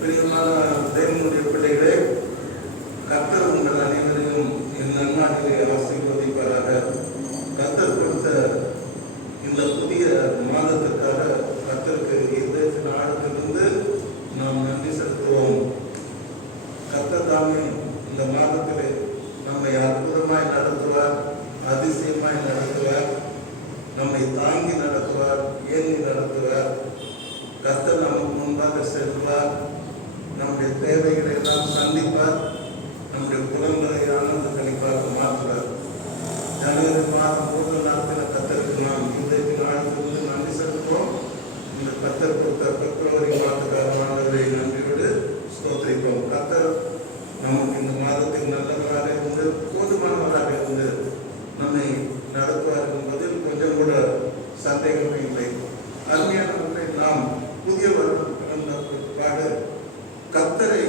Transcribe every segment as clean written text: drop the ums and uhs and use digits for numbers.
பிரியமான தேவனுடைய பிள்ளைகளே, கர்த்தர் உங்கள் அனைவரையும் என் நன்னாளிலே ஆசீர்வதிப்பாராக. கர்த்தர் கொடுத்த இந்த புதிய மாதத்திற்காக கர்த்தருக்கு இந்த நாளுக்கிலிருந்து நாம் நன்றி செலுத்துவோம். கர்த்தர் தாமே இந்த மாதத்திலே நம்மை அற்புதமாய் நடத்துவார், அதிசயமாய் நடத்துவார், நம்மை தாங்கி நடத்துவார், ஏந்தி நடத்துவார். கர்த்தர் நமக்கு முன்பாக செல்வார், நம்முடைய தேவைகளை எல்லாம் சந்திப்பார், நம்முடைய குலங்களை ஆனந்த கணிப்பாக மாற்றுவார். ஜனவரி மாதம் 3 நாட்கள் கர்த்தருக்கு நாம் இன்றைக்கு நாளிலிருந்து நன்றி செலுத்துவோம். இந்த கர்த்தர் கொடுத்த பிப்ரவரி மாதக்கார ஆண்டவரை நன்றியோடு ஸ்தோத்திரிப்போம். கர்த்தர் நமக்கு இந்த மாதத்தில் நல்லவராக இருந்து போதுமானவராக இருந்து நம்மை நடத்துவார் என்பதில் கொஞ்சம் கூட சந்தேகமே இல்லை. அருமையானவர்களை, நாம் புதிய வருடம் பிறந்த பிற்பாடு கர்த்தரை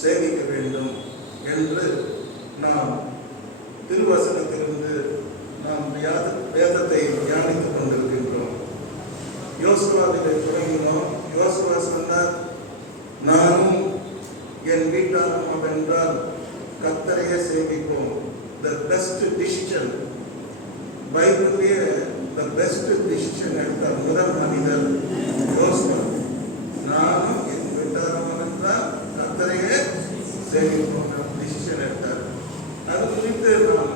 சேவிக்க வேண்டும் என்று நாம் திருவசனத்திலிருந்து நாம் வேதத்தை தியானித்துக் கொண்டிருக்கின்றோம். யோசுவாவிலே தொடங்கினோம். யோசுவா சொன்னார், நானும் என் வீட்டாரும் அவென்றால் கர்த்தரையே சேவிப்போம். த பெஸ்ட் டிசிஷன், பைபிளிலே த பெஸ்ட் டிசிஷன் எடுத்த முதல் மனிதர் யோசுவா. நானும் என் வீட்டாரும் அவென்றால் கர்த்தரையே சேவிப்போம் டிசிஷன் எடுத்தார். அது குறித்து நாம்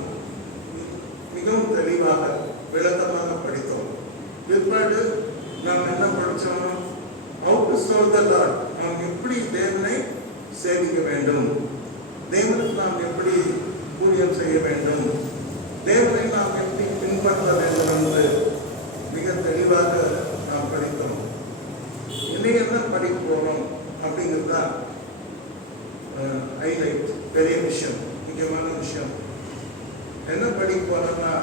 மிகவும் தெளிவாக விளக்கமாக படித்தோம். பிற்பாடு நாம் என்ன படித்தோம்? How to serve the Lord. நாம் எப்படி தேவனை சேவிக்க வேண்டும், தேவனுக்கு நாம் எப்படி ஊழியம் செய்ய வேண்டும், தேவனை நாம் எப்படி பின்பற்ற வேண்டும் என்று மிக தெளிவாக நாம் படித்தோம். இன்னைக்கு என்ன படிக்க போறோம் அப்படிங்கிறதா ஹைலைட், பெரிய விஷயம், முக்கியமான விஷயம். என்ன படிக்க போறோம்னா,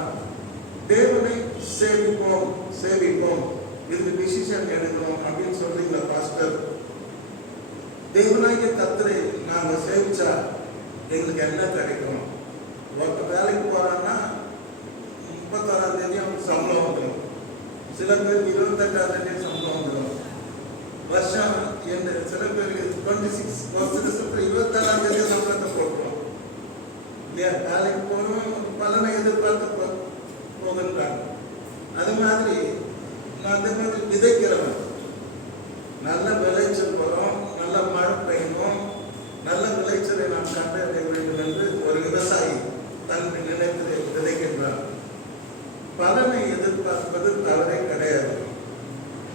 தேவனை சேவிப்போம் இதுக்கு டிசிஷன் எடுக்கணும் அப்படின்னு சொல்றீங்களா பாஸ்டர்? தேவனாகிய கர்த்தரை நாங்க சேவிச்சா எங்களுக்கு என்ன கிடைக்கும்? ஒருத்த வேலைக்கு போறான்னா 31ஆம் தேதி அவனுக்கு சம்பளம் வந்துடும். சில பேருக்கு 28ஆம் தேதி சம்பளம் வந்துடும். வருஷம் சில பேருக்கு 26 வருஷத்துக்கு 26ஆம் தேதி சம்பளத்தை போட்டுரும் இல்லையா? வேலைக்கு போகணும், பலனை எதிர்பார்த்து போகின்றாங்க. அது மாதிரி நான் அந்த மாதிரி விதைக்கிறவன், நல்ல விளைச்சல் வரும், நல்ல மழை பெய்யணும், நல்ல விளைச்சலை நாம் கண்டறிய வேண்டும் என்று ஒரு விவசாயி தன் நினைத்து விதைக்கின்றான். பலனை எதிர்பார்ப்பது தவறே கிடையாது.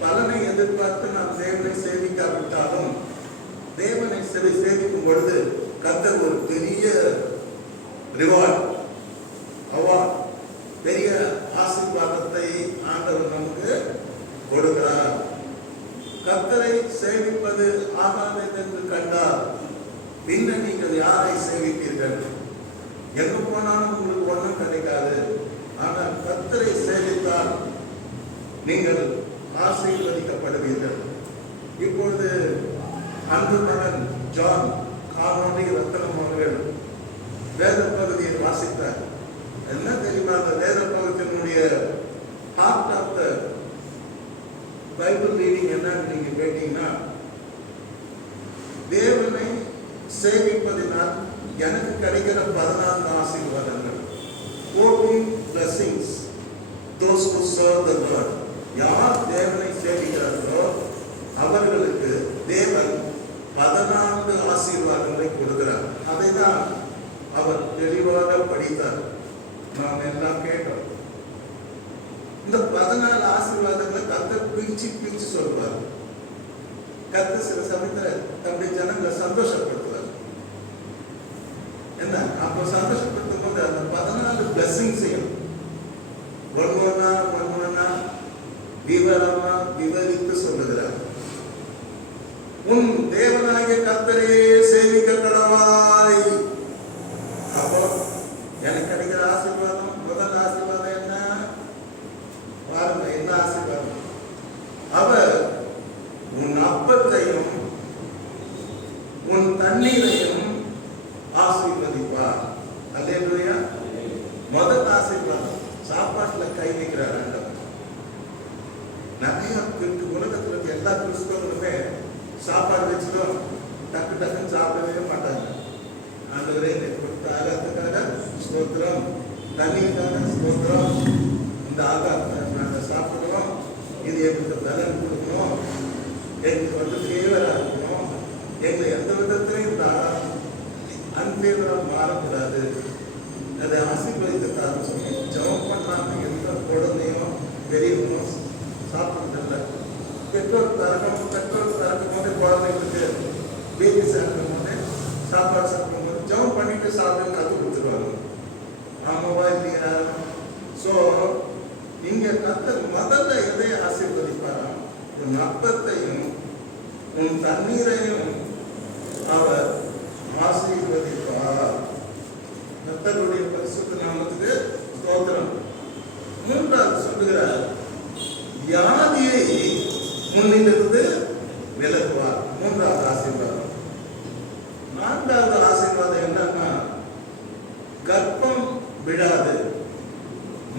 பலனை எதிர்பார்த்து நாம் தேவனை சேவிக்காவிட்டாலும் தேவனை சேவிக்கும் பொழுது கர்த்தர் ஒரு பெரிய ரிவார்ட், பெரிய ஆசீர்வாதத்தை ஆண்டவர் நமக்கு கொடுக்கிறார். கர்த்தரை சேவிப்பது ஆகாது என்று கண்டால் பின்ன நீங்கள் யாரை சேவிப்பீர்கள்? எங்க போனாலும் உங்களுக்கு ஒன்றும் கிடைக்காது. ஆனால் கர்த்தரை சேவித்தால் நீங்கள் ஆசீர்வதிக்கப்படுவீர்கள். இப்பொழுது அன்பு மகன் ஜான் காமோனி ரத்தனம் அவர்கள் வேத பகுதியை வாசித்தார். என்ன தெரியுமா? அந்த வேத பகுதியினுடைய heart of the Bible reading என்னன்னு நீங்க கேட்டீங்கன்னா, தேவனை சேவிப்பதினால் எனக்கு கிடைக்கிற 14 ஆசீர்வாதங்கள், 14 blessings those who serve the Lord. யார் தேவனை சேவிக்கிறார்களோ அவர்களுக்கு தேவன் 14 ஆசீர்வாதங்களை கொடுக்கிறார். அதை தான் அவர் தெளிவாக படித்தார். நாம் எல்லாம் கேட்டோம். இந்த 14 ஆசீர்வாதங்களை கர்த்தர் பிரிச்சு சொல்வார். கர்த்தர் சில சமயத்தில் தன்னுடைய ஜனங்களை சந்தோஷப்படுத்துவார். என்ன அப்போ சந்தோஷப்படுத்தும் போது அந்த 14 பிளஸிங்ஸையும் ஒவ்வொன்னா விவரமா விவரித்து சொல்லுகிறார். உன் தேவனாகிய கர்த்தரே சேவிக்க கடவாய். அப்போ எனக்கு கிடைக்கிற ஆசீர்வாதம், முதல் ஆசீர்வாதம் என்ன பாருங்க, என்ன ஆசீர்வாதம்? அவர் உன் அப்பத்தையும் உன் தண்ணீரையும் ஆசீர்வதிப்பார். அல்லேலூயா. முதல் ஆசீர்வாதம், சாப்பாட்டுல கை வைக்கிறார் ஆண்டவர். நிறைய உலகத்துல எல்லா கிறிஸ்தவர்களுமே சாப்பாடு வச்சுதான் தண்ணீர் தானே ஸ்தோத்திரம். இந்த ஆகாரத்தை நாங்கள் சாப்பிடுறோம், இது எங்களுக்கு பலன் கொடுக்கணும், எங்களுக்கு வந்து ஃபேவராக இருக்கணும், எங்களை எந்த விதத்திலையும் அன்பேவராக மாறக்கூடாது, அதை ஆசீர்வதித்தாருன்னு சொல்லி ஜெபம் பண்ணாமல் எந்த குழந்தையும் பெரியவங்களும் சாப்பிட்றதில்லை. பெற்றோர் தரக்கும் போது குழந்தைங்களுக்கு பேபி சாப்பிடும் போது சாப்பாடு சாப்பிடும் போது ஜெபம் பண்ணிட்டு சாப்பிட்டு கற்றுக் கொடுத்துருவாங்க. ஆமாவா இல்லையா? ஸோ இங்கே கர்த்தர் முதல்ல எதை ஆசீர்வதிப்பாராம்? உன் அப்பத்தையும் உன் தண்ணீரையும் அவர் ஆசீர்வதிப்பார். கர்த்தருடைய பரிசுத்த நாமத்துக்கு ஸ்தோத்திரம். மூன்றாவது சொல்லுகிறார், வியாதியை முன்னிலிருந்து விலகுவார். மூன்றாவது ஆசீர்வாதம். நான்காவது ஆசீர்வாதம் என்னன்னா, கர்ப்பம் விடாது,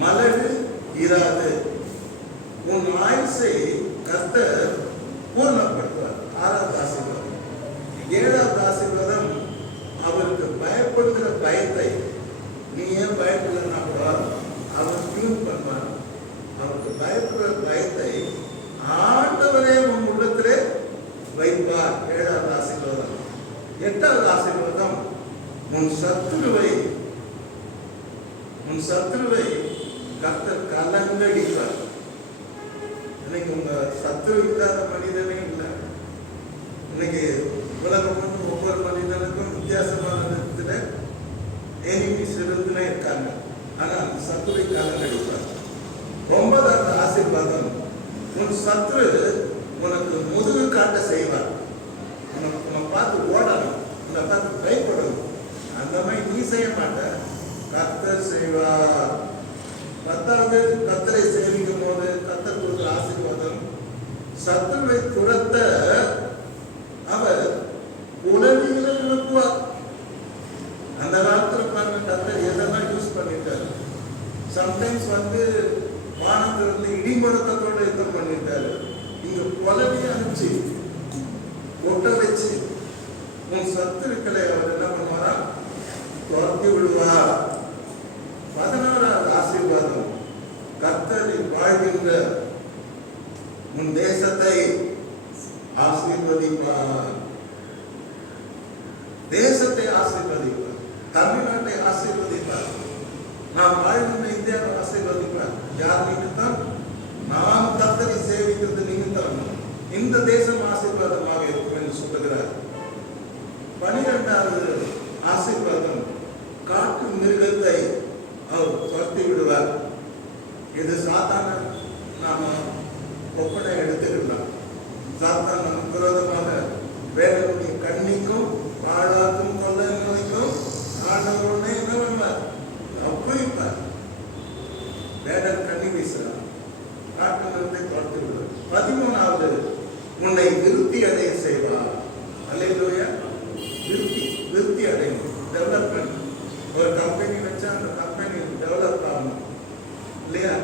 மலடு இராது, உன் ஆயுசை கர்த்தர் பூர்ணப்படுத்துவார். ஆறாவது ஆசீர்வாதம். ஏழாவது ஆசீர்வாதம், அவருக்கு பயப்படுகிற பயத்தை, நீ ஏன் பயப்படலன்னா கூட அவர் டியூன் பண்ணுவார். அவருக்கு பயப்படுகிற பயத்தை ஆண்டவரே உன் உள்ளத்திலே வைப்பார். ஏழாவது ஆசீர்வாதம். எட்டாவது ஆசீர்வாதம், உன் சத்துருவை கர்த்தர் கலங்கடிப்பார். இன்னைக்கு உங்க சத்துரு இல்லாத மனிதனே இல்லை. இன்னைக்கு உலகம் வந்து ஒவ்வொரு மனிதனுக்கும் வித்தியாசமான விதத்துல எனிமிஸ் இருந்துனே இருக்காங்க. ஆனா அந்த சத்துரை கலங்கடிப்பார். ஒன்பதாவது ஆசீர்வாதம், உன் சத்துரு உனக்கு முதுகு காட்ட செய்வார். உன்னை பார்த்து ஓடணும், உன்னை பார்த்து பயப்படணும். அந்த மாதிரி நீ செய்ய மாட்ட, கர்த்தர் செய்வார். பத்தாவது, கர்த்தரை சேவிக்கும் போது கர்த்தர் கொடுக்கிற ஆசீர்வாதம், சத்துருவை துரத்த அவர் உதவிகளை அனுப்புவார். அந்த காலத்தில் பாருங்க, கர்த்தர் எதெல்லாம் யூஸ் பண்ணிட்டாரு. சம்டைம்ஸ் வந்து வானத்திலிருந்து இடி முழக்கத்தோடு யுத்தம் பண்ணிட்டாரு. இங்க உதவி அனுப்பிச்சு ஒட்ட வச்சு உன் சத்துருக்களை அவர் என்ன பண்ணுவாரா? துரத்தி விடுவார். 11வது ஆசீர்வாதம், கர்த்தரில் வாழ்கின்ற உன் தேசத்தை ஆசீர்வதிப்பார். தேசத்தை ஆசீர்வதிப்பார், தமிழ்நாட்டை ஆசீர்வதிப்பார், நாம் வாழ்கின்ற இந்தியாவை ஆசீர்வதிப்பார். யார் நிமித்தம்? நாம் கர்த்தரை சேவிக்கிறது நிமித்தம் இந்த தேசம் ஆசீர்வாதமாக இருக்கும் என்று சொல்லுகிறார். 12வது ஆசீர்வாதம், காட்டு மிருகத்தை அவர் துரத்தி விடுவார். இது சாத்தான நாம ஒப்பனை எடுத்துக்கலாம். சாத்தான் நமக்கு விரோதமாக வேடனுடைய கண்ணிக்கும் பாழாக்கும் கொள்ளை நோய்க்கும் ஆண்டவருடனே என்ன பண்ணுவார்? அப்புவிப்பார். வேடன் கண்ணி வீசுறார், காட்டு மிருகத்தை துரத்தி விடுவார். 13வது, உன்னை விருத்தி அடைய செய்வார். அல்லேலூயா. விருத்தி அடையும், டெவலப்மெண்ட். ஒரு கம்பெனி வச்சா அந்த கம்பெனி டெவலப் ஆகணும் இல்லையா?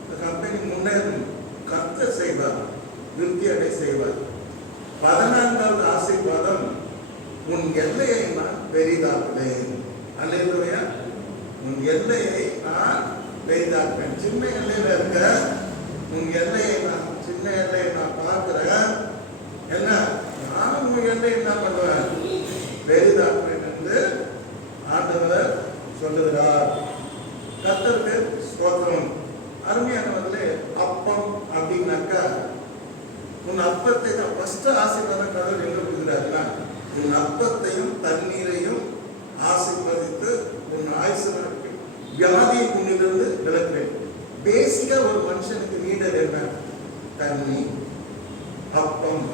அந்த கம்பெனி முன்னேறும், கர்த்தர் செய்வார், விருத்தி அடை செய்வார். 14வது ஆசீர்வாதம், உன் எல்லையை நான் பெரிதாக்குவேன். அல்லேலூயா. உன் எல்லையை நான் பெரிதாக்குவேன். சின்ன எல்லையில இருக்க உன் எல்லையை நான், சின்ன எல்லையை நான் பார்க்கிறேன். என்ன, நான் உன் எல்லையை என்ன பண்ணுவேன்? பெரிதாக்குவேன் என்று ஆண்டவர் சொல்லுகிறார். கர்த்தருக்கு ஸ்தோத்திரம். அருமையானவர்களே, அப்பம் அப்படின்னாக்கா, உன் அப்பத்தை தான் ஃபர்ஸ்ட் ஆசீர்வாதம் கடவுள் என்ன கொடுக்கிறாருன்னா, உன் அப்பத்தையும் தண்ணீரையும் ஆசீர்வதித்து உன் ஆயுசு வியாதியை முன்னிலிருந்து விலக்குவேன். பேசிக்கா ஒரு மனுஷனுக்கு நீடர் என்ன? தண்ணி, அப்பம்.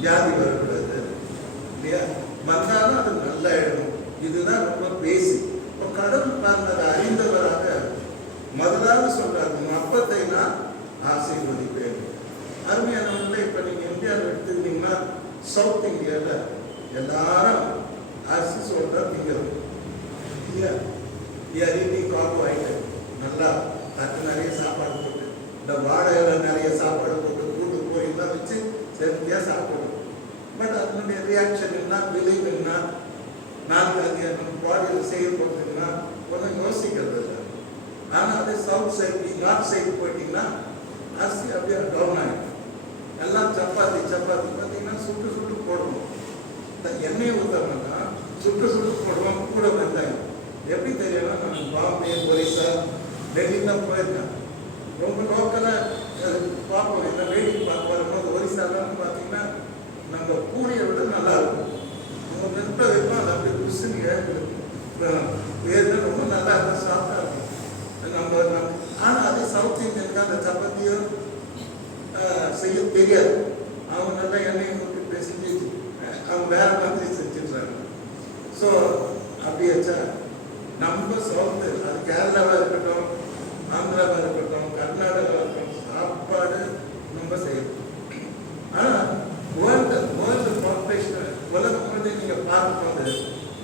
வியாதி வரக்கூடாது இல்லையா? வந்தாலும் அது நல்ல இடம். இதுதான் ரொம்ப பேசிக். இப்போ கடவுள் பார்த்து அறிந்தவராக முதலாவது சொல்றாரு, உன் அப்பத்தை நான் ஆசீர்வதிப்பேன். அருமையானவர்களே, இப்போ நீங்க இந்தியாவில் எடுத்துக்கிட்டீங்கன்னா, சவுத் இந்தியாவில் எல்லாரும் அரிசி சொல்ற திங்கிறது இல்லையா? கார்போஹைட்ரேட் நல்லா தட்டு நிறைய சாப்பாடு போட்டு, இந்த வாழையில நிறைய சாப்பாடு போட்டு, கூட்டு கோயிலாம் வச்சு சரியா சாப்பிடுவோம். பட் அதனுடைய ரியாக்ஷன் என்ன, விளைவு என்ன? நான்கு அதிகாரம் பாடியில் செய்யப்பட்டதுன்னா ஒன்றும் யோசிக்கிறது இல்லை. ஆனால் அதே சவுத் சைடு நார்த் சைடு போயிட்டீங்கன்னா அரிசி அப்படியே டவுன் ஆகிடும். எல்லாம் சப்பாத்தி பார்த்தீங்கன்னா சுட்டு சுட்டு போடுவோம். எண்ணெயை ஊற்றோம்னா சுட்டு சுட்டு போடுவோம், கூட வெங்காயம். எப்படி தெரியல, நான் பாம்பே, ஒரிசா, டெல்லிலாம் போயிருக்கேன். ரொம்ப லோக்கலாக பார்ப்போம், இல்லை வேடிக்கை பார்க்க வரும்போது ஒரிசாலாம் பார்த்தீங்கன்னா நம்ம பூரியை விட நல்லா இருக்கும். நம்ம நெருப்பை வைப்போம், அது அப்படி குசுன்னு வேறு ரொம்ப நல்லா இருக்கும், சாப்பிட்டா இருக்கும். நம்ம ஆனால் அதே சவுத் இந்தியனுக்கு அந்த சப்பாத்தியும் செய்ய தெரியாது. அவங்க நல்லா எண்ணெயை விட்டு செஞ்சு அவங்க வேற மாதிரி செஞ்சுடுறாங்க. ஸோ அப்படியாச்சா நம்ம சவுத்து, அது கேரளாவாக இருக்கட்டும், ஆந்திராவாக இருக்கட்டும், கர்நாடகாவாக இருக்கட்டும், சாப்பாடு நம்ம செய்யணும். ஆனால் வேர்ல்டு பாப்புலேஷன் உலகம் வந்து நீங்கள் பார்க்கும்போது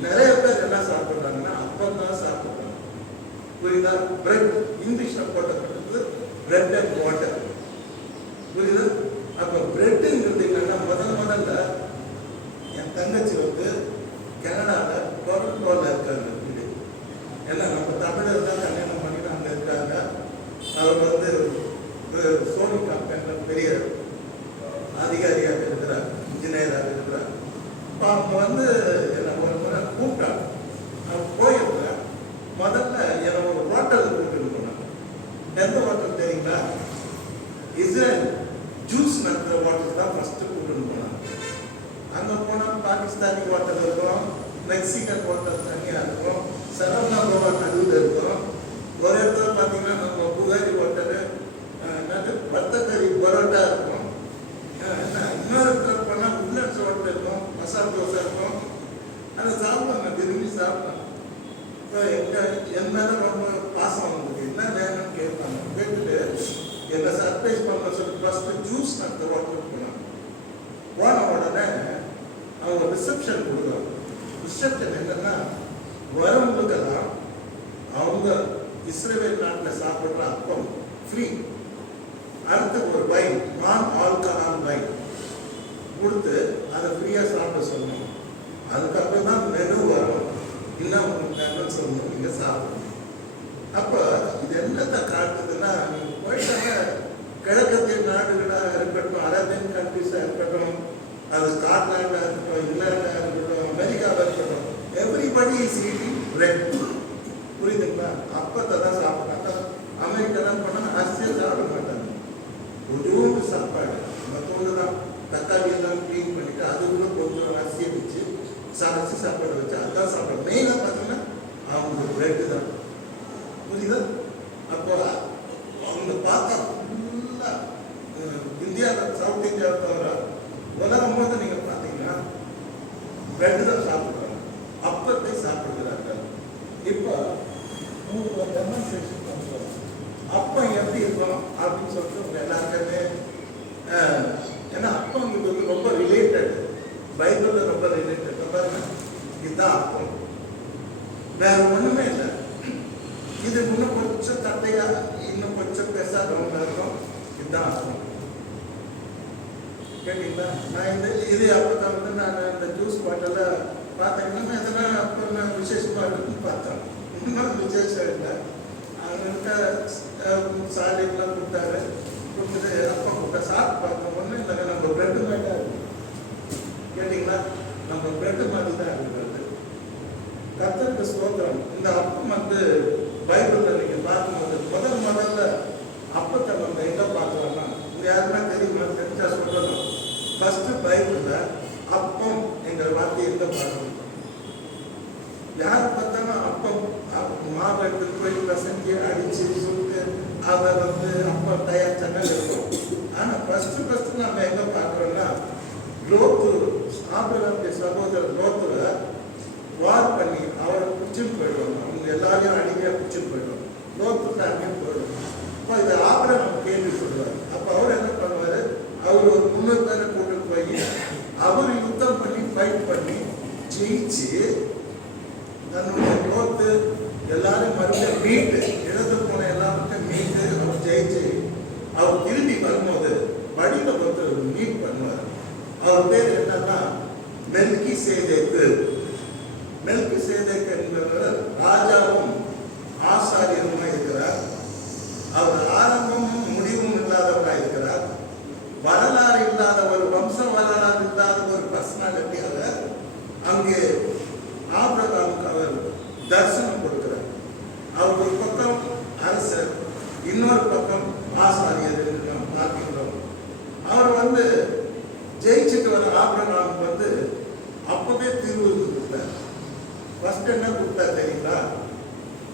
நிறைய பேர் என்ன சாப்பிட்றாங்கன்னா அப்பம் தான் சாப்பிட்றாங்க. புரியுதா? பிரெட், இங்கிலீஷில் போட்டப்பட்டது பிரெட் அண்ட் வாட்டர். புரியுது? அப்போ பிரெட்டுங்கிறது என்னன்னா முதல்ல என் தங்கச்சி வந்து கனடாவில் டொரண்டோவில் இருக்காங்க வீடு. ஏன்னா நம்ம தமிழர் தான் கல்யாணம் பண்ணிட்டு அங்கே இருக்காங்க. அவர் வந்து சோனி கம்பெனியில் பெரிய அதிகாரியாக இருக்கிறார், இன்ஜினியராக இருக்கிறார். இப்போ அவங்க வந்து என்னை ஒரு முறை கூப்பிட்டாங்க. நான் போயிருந்தேன். முதல்ல என்னை ஒரு ஹோட்டலுக்கு கூப்பிட்டு போனாங்க. எந்த ஹோட்டல் தெரியுங்களா? இஸ்ரேல் ஜூஸ் நடத்துகிற ஹோட்டல் தான் ஃபஸ்ட்டு கூப்பிட்டு போனாங்க. அங்கே போனால் பாகிஸ்தானி ஹோட்டல் இருக்கும், மெக்சிகன் ஹோட்டல் தனியாக இருக்கும், சரவணா பவா நடுவில் இருக்கும். ஒரு இடத்துல பார்த்தீங்கன்னா நம்ம புகாரி ஹோட்டலு, பத்தக்கறி பரோட்டா இருக்கும். இன்னொரு இடத்துல போனால் உட்லண்ட்ஸ் ஹோட்டல் இருக்கும், மசாலா தோசை இருக்கும். அதை சாப்பிடுவாங்க, விரும்பி சாப்பிடுவாங்க. இப்போ என் மேலே ரொம்ப பாசம் வந்தது. என்ன வேணும்னு கேட்பாங்க. கேட்டுட்டு என்னை சர்ப்ரைஸ் பண்ண சொல்லி ஃபஸ்ட்டு ஜூஸ் நடத்த ஹோட்டலுக்கு போனாங்க. போன உடனே அவங்க ரிசப்ஷன் கொடுக்குறாங்க. ரிசப்ஷன் என்னன்னா வரவங்களுக்கெல்லாம் அவங்க இஸ்ரேல் நாட்டில் சாப்பிட்ற அப்பம் ஃப்ரீ. அடுத்து ஒரு வைன், நான் ஆல்கஹால் வைன் கொடுத்து அதை ஃப்ரீயாக சாப்பிட சொல்லணும். அதுக்கப்புறம் தான் மெனு வரும். இல்லை உங்களுக்கு என்னன்னு சொல்லணும், நீங்கள் சாப்பிடணும். அப்போ இது என்னத்தை காட்டுதுன்னா, நீங்கள் போயிட்டாங்க கிழக்கத்திய நாடுகளாக இருக்கட்டும், அரேபியன் கண்ட்ரிஸாக இருக்கட்டும், அது ஸ்காட்லாண்டாக இருக்கட்டும், இங்கிலாண்டாக இருக்கட்டும், அமெரிக்காவாக இருக்கட்டும், எவ்ரிபடி இஸ் ஈட்டிங் பிரெட். புரியுதுங்களா? அப்பத்தை தான் சாப்பிட்றாங்க. அமெரிக்காலாம் போனால் அரிசியை சாப்பிட மாட்டாங்க. கொஞ்சோண்டு சாப்பாடு மற்றொன்று தான், தக்காளி எல்லாம் க்ளீன் பண்ணிவிட்டு அதுக்குள்ளே கொஞ்சம் அரிசியை வச்சு அரிசி சாப்பாடு வச்சு அதுதான் சாப்பிட்றாங்க. மெயினாக பார்த்தீங்கன்னா அவங்களுக்கு பிரெட்டு தான். புரியுதா? அப்போ அவங்க பார்த்தா ஃபுல்லாக இந்தியாவில், சவுத் இந்தியாவை தவிர உலகம் போது நீங்கள் பார்த்தீங்கன்னா பிரெட்டு தான் சாப்பிட்றாங்க, அப்பத்தை சாப்பிடுகிறார்கள். இப்போ உங்களுக்கு டெமான்ஸ்ட்ரேஷன் பண்ணுறோம். அப்பம் எப்படி இருக்கும் அப்படின்னு சொல்லிட்டு உங்கள் எல்லாருக்குமே, ஏன்னா அப்பங்கிறது வந்து ரொம்ப ரிலேட்டட், பைபிளில் ரொம்ப ரிலேட்டட். பாருங்க, இதுதான் அப்பம், வேற ஒன்றுமே இல்லை. இது இன்னும் கொஞ்சம் தட்டையா, இன்னும் கொஞ்சம் பெருசா ரவுண்டா இருக்கும். இதுதான் அப்பம். கேட்டீங்களா? நான் இதே அப்பத்தை வந்து நான் இந்த ஜூஸ் பாட்டில் பார்த்தீங்கன்னா இதெல்லாம் அப்போ விசேஷமாக இருக்குன்னு பார்த்தேன். இன்னும் விசேஷம் இல்லை. அவங்கள்ட்ட சாலைக்கெல்லாம் கொடுத்தாரு, கொடுத்துட்டு அப்பா கொடுத்தா சாப்பிட்டு பார்த்தோம். ஒன்றும் இல்லைங்க, நம்ம பிரெட்டு மாதிரி தான் இருக்கும். கேட்டிங்களா? நம்ம பிரெட்டு மாதிரி தான் இருக்கிறது. கர்த்தருக்கு ஸ்தோத்திரம். இந்த அப்பம் வந்து பைபிளில் நீங்கள் பார்க்கும்போது முதல்ல அப்பத்தை நம்ம எங்கே பார்க்கலாம்னா, இங்கே யாருன்னா தெரியுமா? தெரிஞ்சா சொல்லணும். ஃபஸ்ட்டு பைபிளில் அப்பம் எங்கள் வார்த்தையை எங்கே பார்க்கணும்? யார் பார்த்தாலும் அப்பம் மாவு எடுத்துட்டு போய் பசங்க அடிச்சு சுட்டு அதை வந்து அப்பம் தயாரிச்சாங்க இருக்கும். ஆனால் ஃபஸ்ட்டு நம்ம எங்கே பார்க்குறோம்னா, லோத்து, ஆபிரகாமுடைய சகோதரர் லோத்துல வார் பண்ணி அவரை பிடிச்சின்னு போயிடுவாங்க. அவங்க எல்லாரையும் அடிமையாக பிடிச்சின்னு போயிடுவாங்க. லோத்துக்கு அடிமையாக போயிடுவாங்க. அப்போ இதை ஆபிரகாம் கேள்வி சொல்லுவார். அப்போ அவர் என்ன பண்ணுவார்? அவர் ஒரு 300 பேரை கூட்டிட்டு போய் அவர் யுத்தம் பண்ணி ஃபைட் பண்ணி ஜெயிச்சு தன்னுடைய லோத்து எல்லாரும் மறுபடியும் மீட்டு, இடது போன எல்லாருக்கும் மீட்டு அவர் ஜெயிச்சு அவர் திரும்பி வரும்போது வழியில் வந்து மீட் பண்ணுவார். அவர் பேர் என்னன்னா மெல்கி சேதேக்கு. மெல்கிசேதேக் என்பவர் ராஜாவும் ஆசாரியருமாய் இருக்கிறார். அவர் ஆரம்பமும் முடிவும் இல்லாதவராய் இருக்கிறார். வரலாறு இல்லாத ஒரு வம்ச வரலாறு இல்லாத ஒரு பர்சனாலிட்டி அவர். அங்கே ஆபிரகாமுக்கு அவர் தரிசனம் கொடுக்கிறார். அவர் ஒரு பக்கம் அரசர், இன்னொரு பக்கம் ஆசாரியர் என்று நாம் பார்க்கின்றோம். அவர் ஜெயிச்சுட்டு வர ஆபிரகாமுக்கு அப்பவே தீர்வு கொடுத்தார். ஃபர்ஸ்ட் என்ன கொடுத்தார் தெரியுங்களா?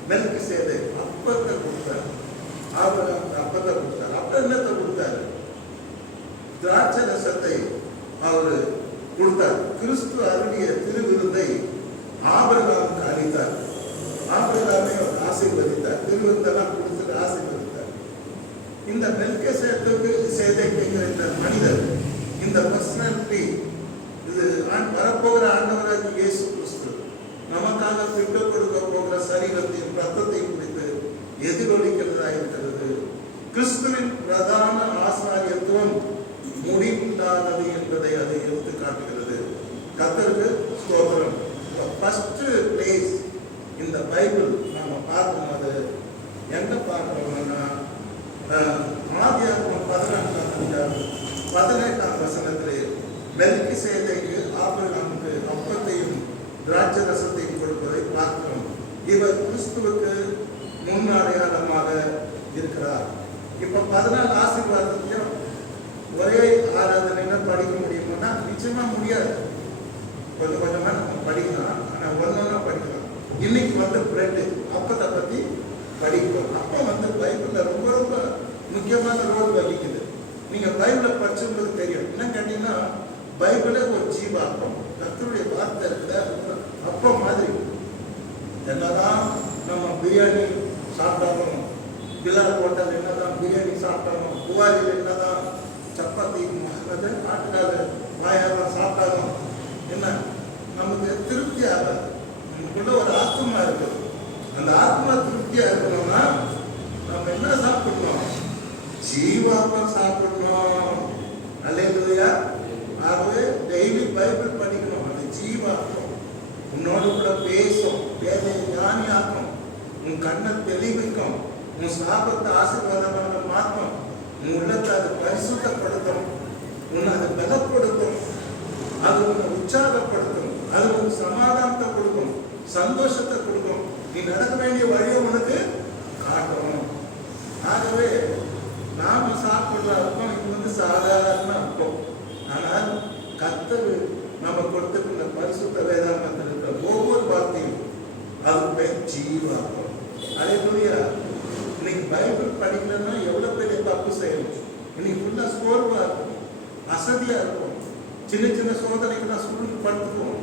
மெல்கிசேதேக் அப்பத்தை கொடுத்தார். ஆபிரகாமுக்கு அப்பத்தை கொடுத்தார். அப்புறம் என்னத்தை கொடுத்தாரு? திராட்சை ரசத்தை அவர் கொடுத்தார். கிறிஸ்து அருளிய திருவிருந்தை ஆபிரகாமுக்கு அளித்தார். ஆபிரகாமை அவர் ஆசீர்வதித்தார். திருவிருந்தெல்லாம் கொடுத்துட்டு ஆசீர்வதித்தார். இந்த மெல்கிசேதேக் என்கிற இந்த மனிதர், இந்த பர்சனாலிட்டி, இது வரப்போகிற ஆண்டவராகிய இயேசு கிறிஸ்து நமக்காக விட்டு கொடுக்க போகிற சரீரத்தையும் ரத்தத்தையும் குறித்து எதிரொலிக்கிறதா இருக்கிறது. கிறிஸ்துவின் பிரதான ஆசாரியத்துவம் முடிவுண்டானது என்பதை அதை எடுத்து காட்டுகிறது. கர்த்தருக்கு ஸ்தோத்திரம். ஃபர்ஸ்ட் பிளேஸ் இந்த பைபிள் நம்ம பார்க்கும்போது எங்க பார்க்கிறோம்னா ஆதியாகமம் 18ஆம் வசனத்திலே மெல்கிசேதேக்கு ஆபிரகாமுக்கு அப்பத்தையும் திராட்சை ரசத்தையும் கொடுப்பதை பார்க்கிறோம். இவர் கிறிஸ்துவுக்கு முன்னடையாளமாக இருக்கிறார். இப்ப 14 ஆசீர்வாதத்தையும் ஒரே ஆராதனையில படிக்க முடியும்னா நிச்சயமா முடியாது. கொஞ்சம் கொஞ்சமா நம்ம படிக்கலாம், ஆனா ஒன்னொன்னா படிக்கலாம். இன்னைக்கு பிரெட் அப்பத்தை பத்தி படிக்கிறோம். அப்ப பைபிள்ல ரொம்ப ரொம்ப முக்கியமான ரோல் வகிக்குது. நீங்க பைபிளை படிச்சவங்களுக்கு தெரியும். என்ன கேட்டீங்கன்னா, பைபிளே ஒரு ஜீவாப்பம். கர்த்தருடைய வார்த்தை இருக்கிற அப்பம் மாதிரி. என்னதான் நம்ம பிரியாணி சாப்பிட்டாலும், பிலார் ஹோட்டல் என்னதான் பிரியாணி சாப்பிட்டாலும், புகாரில் என்னதான் சப்பாத்தி ஆட்டுக்கால வாயாரம் சாப்பிட்டாலும் என்ன நமக்கு திருப்தி ஆகாது. நமக்குள்ள ஒரு ஆத்மா இருக்குது. அந்த ஆத்மா திருப்தியா இருக்கணும்னா நம்ம என்ன சாப்பிடணும்? ஜீவாப்பம் சாப்பிடணும். அல்லேலூயா. ஆகவே டெய்லி பைபிள் படிக்கணும். அந்த ஜீவாப்பம் உன்னோடு கூட பேசும், வேலை ஞானியாக்கும், உன் கண்ணை தெளிவிக்கும், உன் சாபத்தை ஆசீர்வாதமாக மாற்றும், உன் உள்ளத்தை அதை பரிசுத்தப்படுத்தும், உன்னை அதை பலப்படுத்தும், அது உன்னை உற்சாகப்படுத்தும், அது உனக்கு சமாதானத்தை கொடுக்கும், சந்தோஷத்தை கொடுக்கும், நீ நடக்க வேண்டிய வழியை உனக்கு காட்டணும். ஆகவே நாம சாப்பிடுற அப்பம் இது சாதாரண அப்பம். ஆனால் கர்த்தர் நம்ம கொடுத்துருக்கிற பரிசுத்த வேதாகமத்தில் இருக்கிற ஒவ்வொரு வார்த்தையும் அது பேர் ஜீவாப்பம். அல்லேலூயா. இன்னைக்கு பைபிள் படிக்கலன்னா எவ்வளவு பெரிய தப்பு செய்யணும். இன்னைக்கு ஃபுல்லா சோர்வா இருக்கும், அசதியா இருக்கும், சின்ன சின்ன சோதனைக்கு நான் ஸ்கூலுக்கு படுத்துக்குவோம்.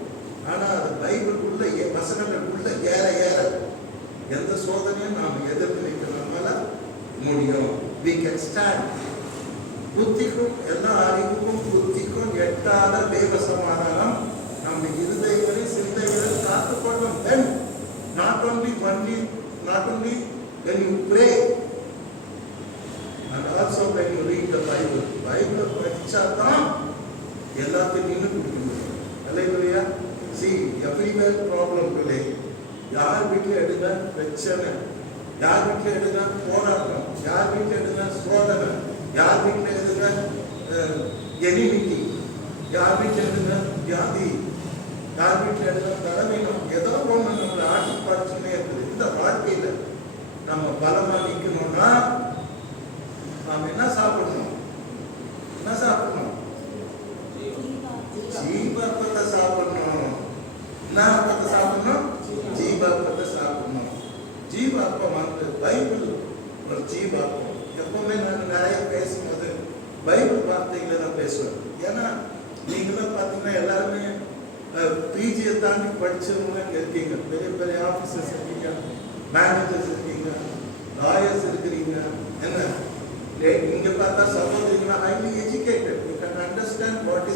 ஆனா அது பைபிள் உள்ள வசனங்கள் உள்ள ஏற ஏற எந்த சோதனையும் நாம் எதிர்த்து நிற்கிறதுனால முடியும். We can stand. புத்திக்கும் எல்லா அறிவுக்கும் புத்திக்கும் எட்டாத தேவ சமாதானம் நம்ம இருதயங்களில் சிந்தைகளில் காத்துக்கொள்ளும். Then not only when you pray and also when you read the Bible. பைபிளை படிச்சாதான் எல்லாத்தையும் நின்று கொடுக்க முடியும். அல்லேலூயா. See, everywhere problem today. யார் வீட்டில் எடுங்க பிரச்சனை, யார் வீட்டில் எடுங்க போராட்டம், யார் வீட்டில் எடுங்க சோதனை, யார் வீட்டில் எடுங்க எனிமிட்டி, யார் வீட்டில் எடுங்க வியாதி, யார் வீட்டில் எடுங்க தலைமையினம், ஏதோ ஒன்று நம்மளை ஆட்டி படிச்சுன்னே இருக்குது. இந்த வாழ்க்கையில நம்ம பலமா நிற்கணும்னா நாம் என்ன சாப்பிடணும்? என்ன சாப்பிடணும்? ஜீவாப்பத்தை சாப்பிடணும். என்ன அப்பத்தை சாப்பிடணும்? ஜீவாப்பத்தை சாப்பிடணும். ஜீவாப்பம் பைபிள் ஒரு ஜீவாப்பம். எப்பவுமே நான் நிறைய பேசும்போது பைபிள் வார்த்தைகளை தான் பேசுவேன். ஏன்னா நீங்களும் பார்த்தீங்கன்னா எல்லாருமே பிஜியை தாண்டி படிச்சவங்க இங்கே இருக்கீங்க. பெரிய பெரிய ஆஃபீஸர்ஸ் இருக்கீங்க, மேனேஜர்ஸ் இருக்கீங்க, லாயர்ஸ் இருக்கிறீங்க. என்ன இங்கே பார்த்தா சகோதரிங்கன்னா highly educated. You can understand what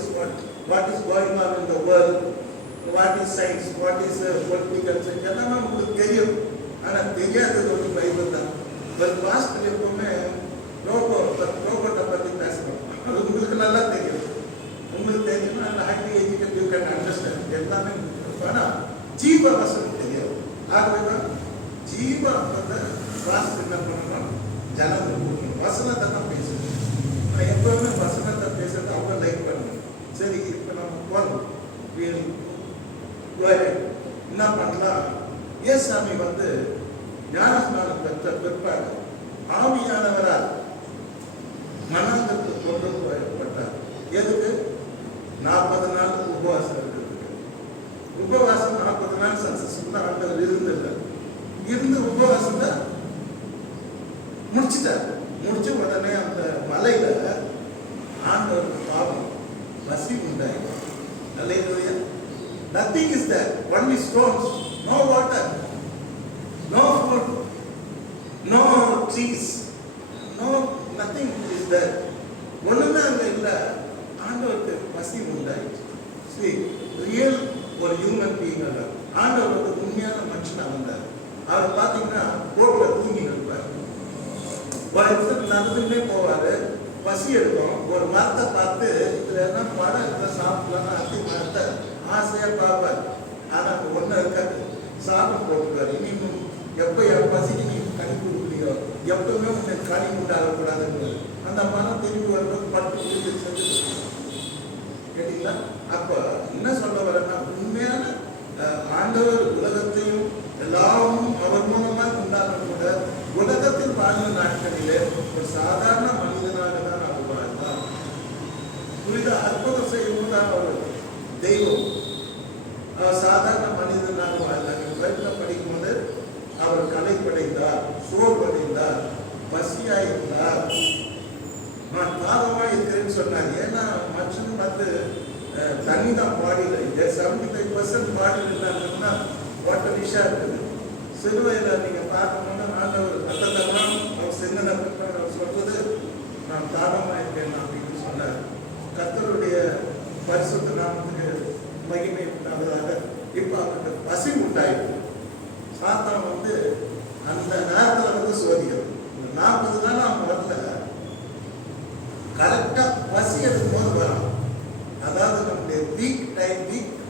is going on in the world, what is science, what is political science எல்லாமே உங்களுக்கு தெரியும். ஆனால் தெரியாதது ஒரு பைபிள் தான். பட் பாஸ்டர் எப்பவுமே ரோபோட்டை பற்றி பேசணும். அது உங்களுக்கு நல்லா தெரியும். உங்களுக்கு தெரியும்னா highly educate, you can understand எல்லாமே. ஆனால் ஜீவ வசனம் தெரியாது. ஆகவேதான் ஜீவ வாசனை என்ன பண்ணணும், ஜனங்கள் கொடுக்கணும். வசனத்தை தான் பேசணும். நான் எப்பவுமே வசனத்தை பேசுறது அவங்க லைக் பண்ணணும். சரி, இப்போ நம்ம போகிறோம் என்ன பண்ணலாம். ஏசாமி ஞானஸ்நானம் பெற்ற பிற்பாடு ஆவியானவரால் மனதிற்கு கொண்டு போயப்பட்டார். எதுக்கு? 40 நாள் உபவாசம் இருக்கிறதுக்கு. உபவாசம் 40 நாள் சக்சஸ்ஃபுல்லா ஆண்டவர் இருந்து உபவாசத்தை முடிச்சிட்டார். முடிச்ச உடனே அந்த மலையில ஆண்டவருக்கு பாவம் பசி உண்டாயிடும். அல்லேலூயா. Nothing is there, only stones, no water, no food, no trees, no nothing is there. ஒண்ணுமே அங்க இல்ல. ஆண்டவருக்கு பசி உண்டாயிடுச்சு. See, real ஒரு ஹியூமன் பீயிங் அல்ல. ஆண்டவர் உண்மையான மனுஷனா வந்தார். அவர் பாத்தீங்கன்னா ரோட்ல தூங்கி நிற்பார். ஒரு இடத்துக்கு நடந்துட்டே போவாரு. பசி எடுக்கும். ஒரு மரத்தை பார்த்து இதுல என்ன பழம் இருந்தா சாப்பிடலாம் அத்தி மரத்தை ஆசையா பார்ப்பார். ஆனா ஒன்றும் இருக்காது. சாப்பிட்டு போட்டுருவார். இன்னும் எப்போ என் பசிக்கு நீ கனி கொடுக்கலையோ எப்பவுமே உனக்கு கனி உண்டாகக்கூடாதுன்னு அந்த மரம் திரும்பி வரும்போது பட்டு கொடுத்து செஞ்சு கேட்டீங்களா? அப்போ என்ன சொல்ல வரேன்னா, உண்மையான ஆண்டவர் உலகத்தையும் எல்லாரும் அவர் மூலமாக உண்டான கூட உலகத்தில் வாழ்ந்த நாட்களிலே ஒரு சாதாரண மனிதனாக தான் அவர் வாழ்ந்தார். புரித அற்புதம் செய்யும் தான் அவர் தெய்வம். அவர் சாதாரண மனிதனாக வாழ்ந்தார். பைபிள் படிக்கும்போது அவர் கலைப்படைந்தார், சோர்வடைந்தார், பசியாயிருந்தார், நான் தாகமாக இருக்கிறேன்னு சொன்னார். ஏன்னா மனுஷன் தண்ணி தான் பாடியில் 75% பாடியில் இருந்தாங்கன்னா ஓட்ட விஷயம் இருக்குது. சிறுவையில் நீங்கள் பார்க்கணும்னா ஆண்டவர் ரத்தத்தெல்லாம் அவர் சிந்தனை அவர் சொல்வது நான் தாகமாக இருக்கேன் அப்படின்னு சொன்னார். கர்த்தருடைய பரிசுத்த நாமத்துக்கு மகிமை உண்டாவதாக. இப்போ அவருக்கு பசி உண்டாயிருக்கு. சாத்தான் அந்த நேரத்தில் சோதிக்கிறது. 40 நாள் அவன் வரல. கரெக்டா பசி எடுக்கும்போது வரும். அதாவது நம்முடைய வீக் டைம்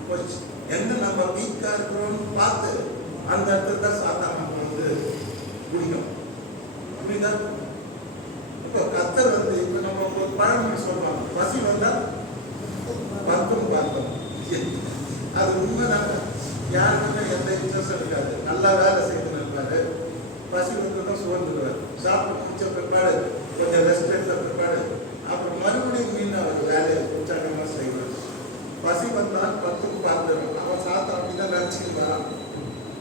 போச்சு. எங்க நம்ம வீக்கா இருக்கிறோம்னு பார்த்து அந்த இடத்துல தான் சாத்தான் குடிக்கும். புரியுதா? இப்போ கர்த்தர் இப்போ நம்ம ஒரு பழமொழி சொல்லுவாங்க, பசி வந்தா பத்தும் பார்த்தோம். அது உண்மைதாங்க. யாருக்குமே எந்த இன்ட்ரெஸ்டும் இருக்காது. நல்லா வேலை செய்து இருப்பாரு. பசி வந்து சோர்ந்துடுவார். சாப்பிட்டு முடிச்ச பிற்பாடு கொஞ்சம் ரெஸ்ட் எடுத்த பிற்பாடு அப்புறம் மறுபடியும் மீன் அவர் வேலையை உற்சாகமாக செய்வார். பசி வந்தால் பத்துக்கு பார்த்துடும். அவன் சாத்தம் அப்படிதான் நினச்சிட்டு வரான்.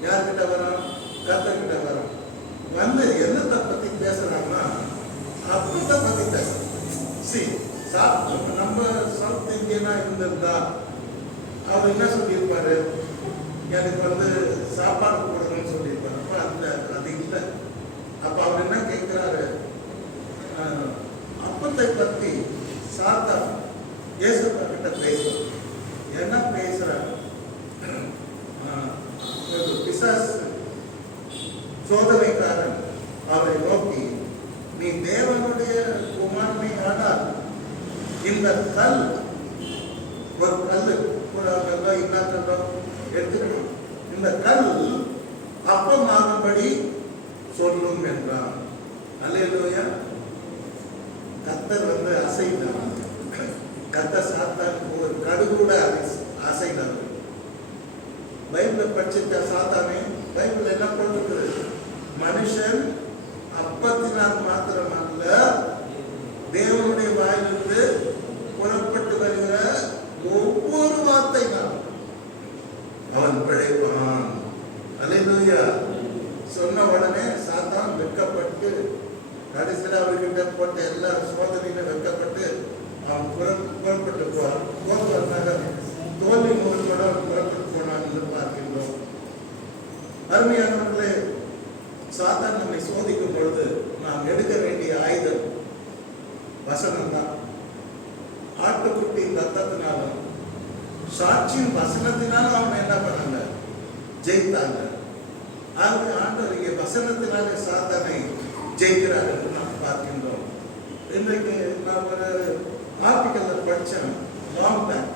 யார்கிட்ட வரான்? கர்த்தர்கிட்ட வரான். என்னத்தை பற்றி பேசுறாங்கன்னா அற்புதத்தை பற்றி பேசுறான். சாப்பிட்டு நம்ம சவுத் இந்தியனா இருந்திருந்தா அவர் என்ன சொல்லியிருப்பாரு? எனக்கு சாப்பாடு கொடுக்கணும்னு சொல்லியிருப்பாரு. அப்போ அது இல்லை. அப்போ அவர் என்ன கேட்கிறாரு? அப்பத்தை பற்றி சாத்தான் இயேசுப்பா கிட்ட பேசுறார். என்ன பேசுறார்? பிசாசு சோதனைக்காரன் அவரை நோக்கி, நீ தேவனுடைய குமாரனை ஆனால் இந்த கல், ஒரு கல்லு கல்லோ இல்லா கல்லோ எடுத்துக்கணும், இந்த கல் அப்பமாகும்படி சொல்லும் என்றான். அல்லேலூயா. கர்த்தர் அசைந்தார். கர்த்தர் சாத்தான் ஒரு கடுகூட அசைந்தார். பைபிள் படிச்சுட்ட சாத்தானே, பைபிள் என்ன போட்டிருக்கிறது? மனுஷன் அப்பத்தினால் மாத்திரமல்ல தேவனுடைய வாயிலிருந்து புறப்பட்டு வருகிற ஒவ்வொரு வார்த்தைகளும் அவன் பிழைப்பான். அல்லேலூயா. சொன்ன உடனே சாத்தான் வெட்கப்பட்டு கடைசியில் அவர்கிட்ட போட்ட எல்லா சோதனையிலும் வெட்கப்பட்டு அவன் புறப்பட்டு போனாங்க. தோல்வி முழுவதோட புறப்பட்டு போனான் என்று பார்க்கின்றோம். அருமையானவர்களே, சாத்தான் நம்மை சோதிக்கும் பொழுது நாம் எடுக்க வேண்டிய ஆயுதம் வசனம் தான். ஆட்டுக்குட்டியின் ரத்தத்தினாலும் சாட்சியின் வசனத்தினாலும் அவங்க என்ன பண்ணாங்க? ஜெயித்தாங்க. ஆகவே ஆண்டவர் இங்கே வசனத்தினாலே சாத்தானை ஜெயிக்கிறார் என்று நாம் பார்க்கின்றோம். இன்றைக்கு நான் ஒரு ஆர்டிக்கல்ல படித்தேன். லாங் பேக்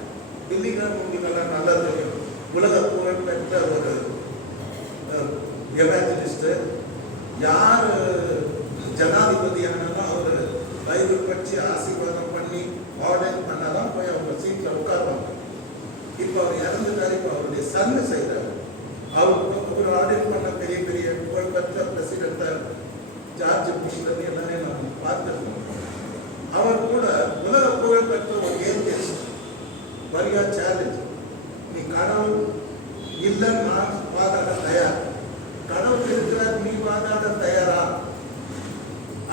பில்லிகிராம் உங்களுக்கெல்லாம் நல்லா தெரியும். உலக புகழ் பெற்ற ஒரு எவாஞ்சலிஸ்ட். யார் ஜனாதிபதியானாலும் அவர் பைபிள் பற்றி ஆசீர்வாதம் பண்ணி ஆர்டர் பண்ணாதான் போய் அவங்க சீட்டில் உட்காருவாங்க. இப்போ அவர் இறந்துட்டாரு. இப்போ அவருடைய சன்னு செய்கிறார். அவர் ஆர்டர் பண்ண பெரிய பெரிய புகழ்பெற்ற பிரசிடென்ட் ஜார்ஜ் புஷ்லர் எல்லாரையும் நான் பார்த்துருக்கோம். அவர் கூட உலக புகழ்பெற்ற ஒரு ஏத்தியஸ்ட். வரியா சேலஞ்ச், நீ கடவுள் இல்லைன்னு நான் வாதாட தயார், கடவுள் இருக்கிறார் நீ வாதாட தயாரா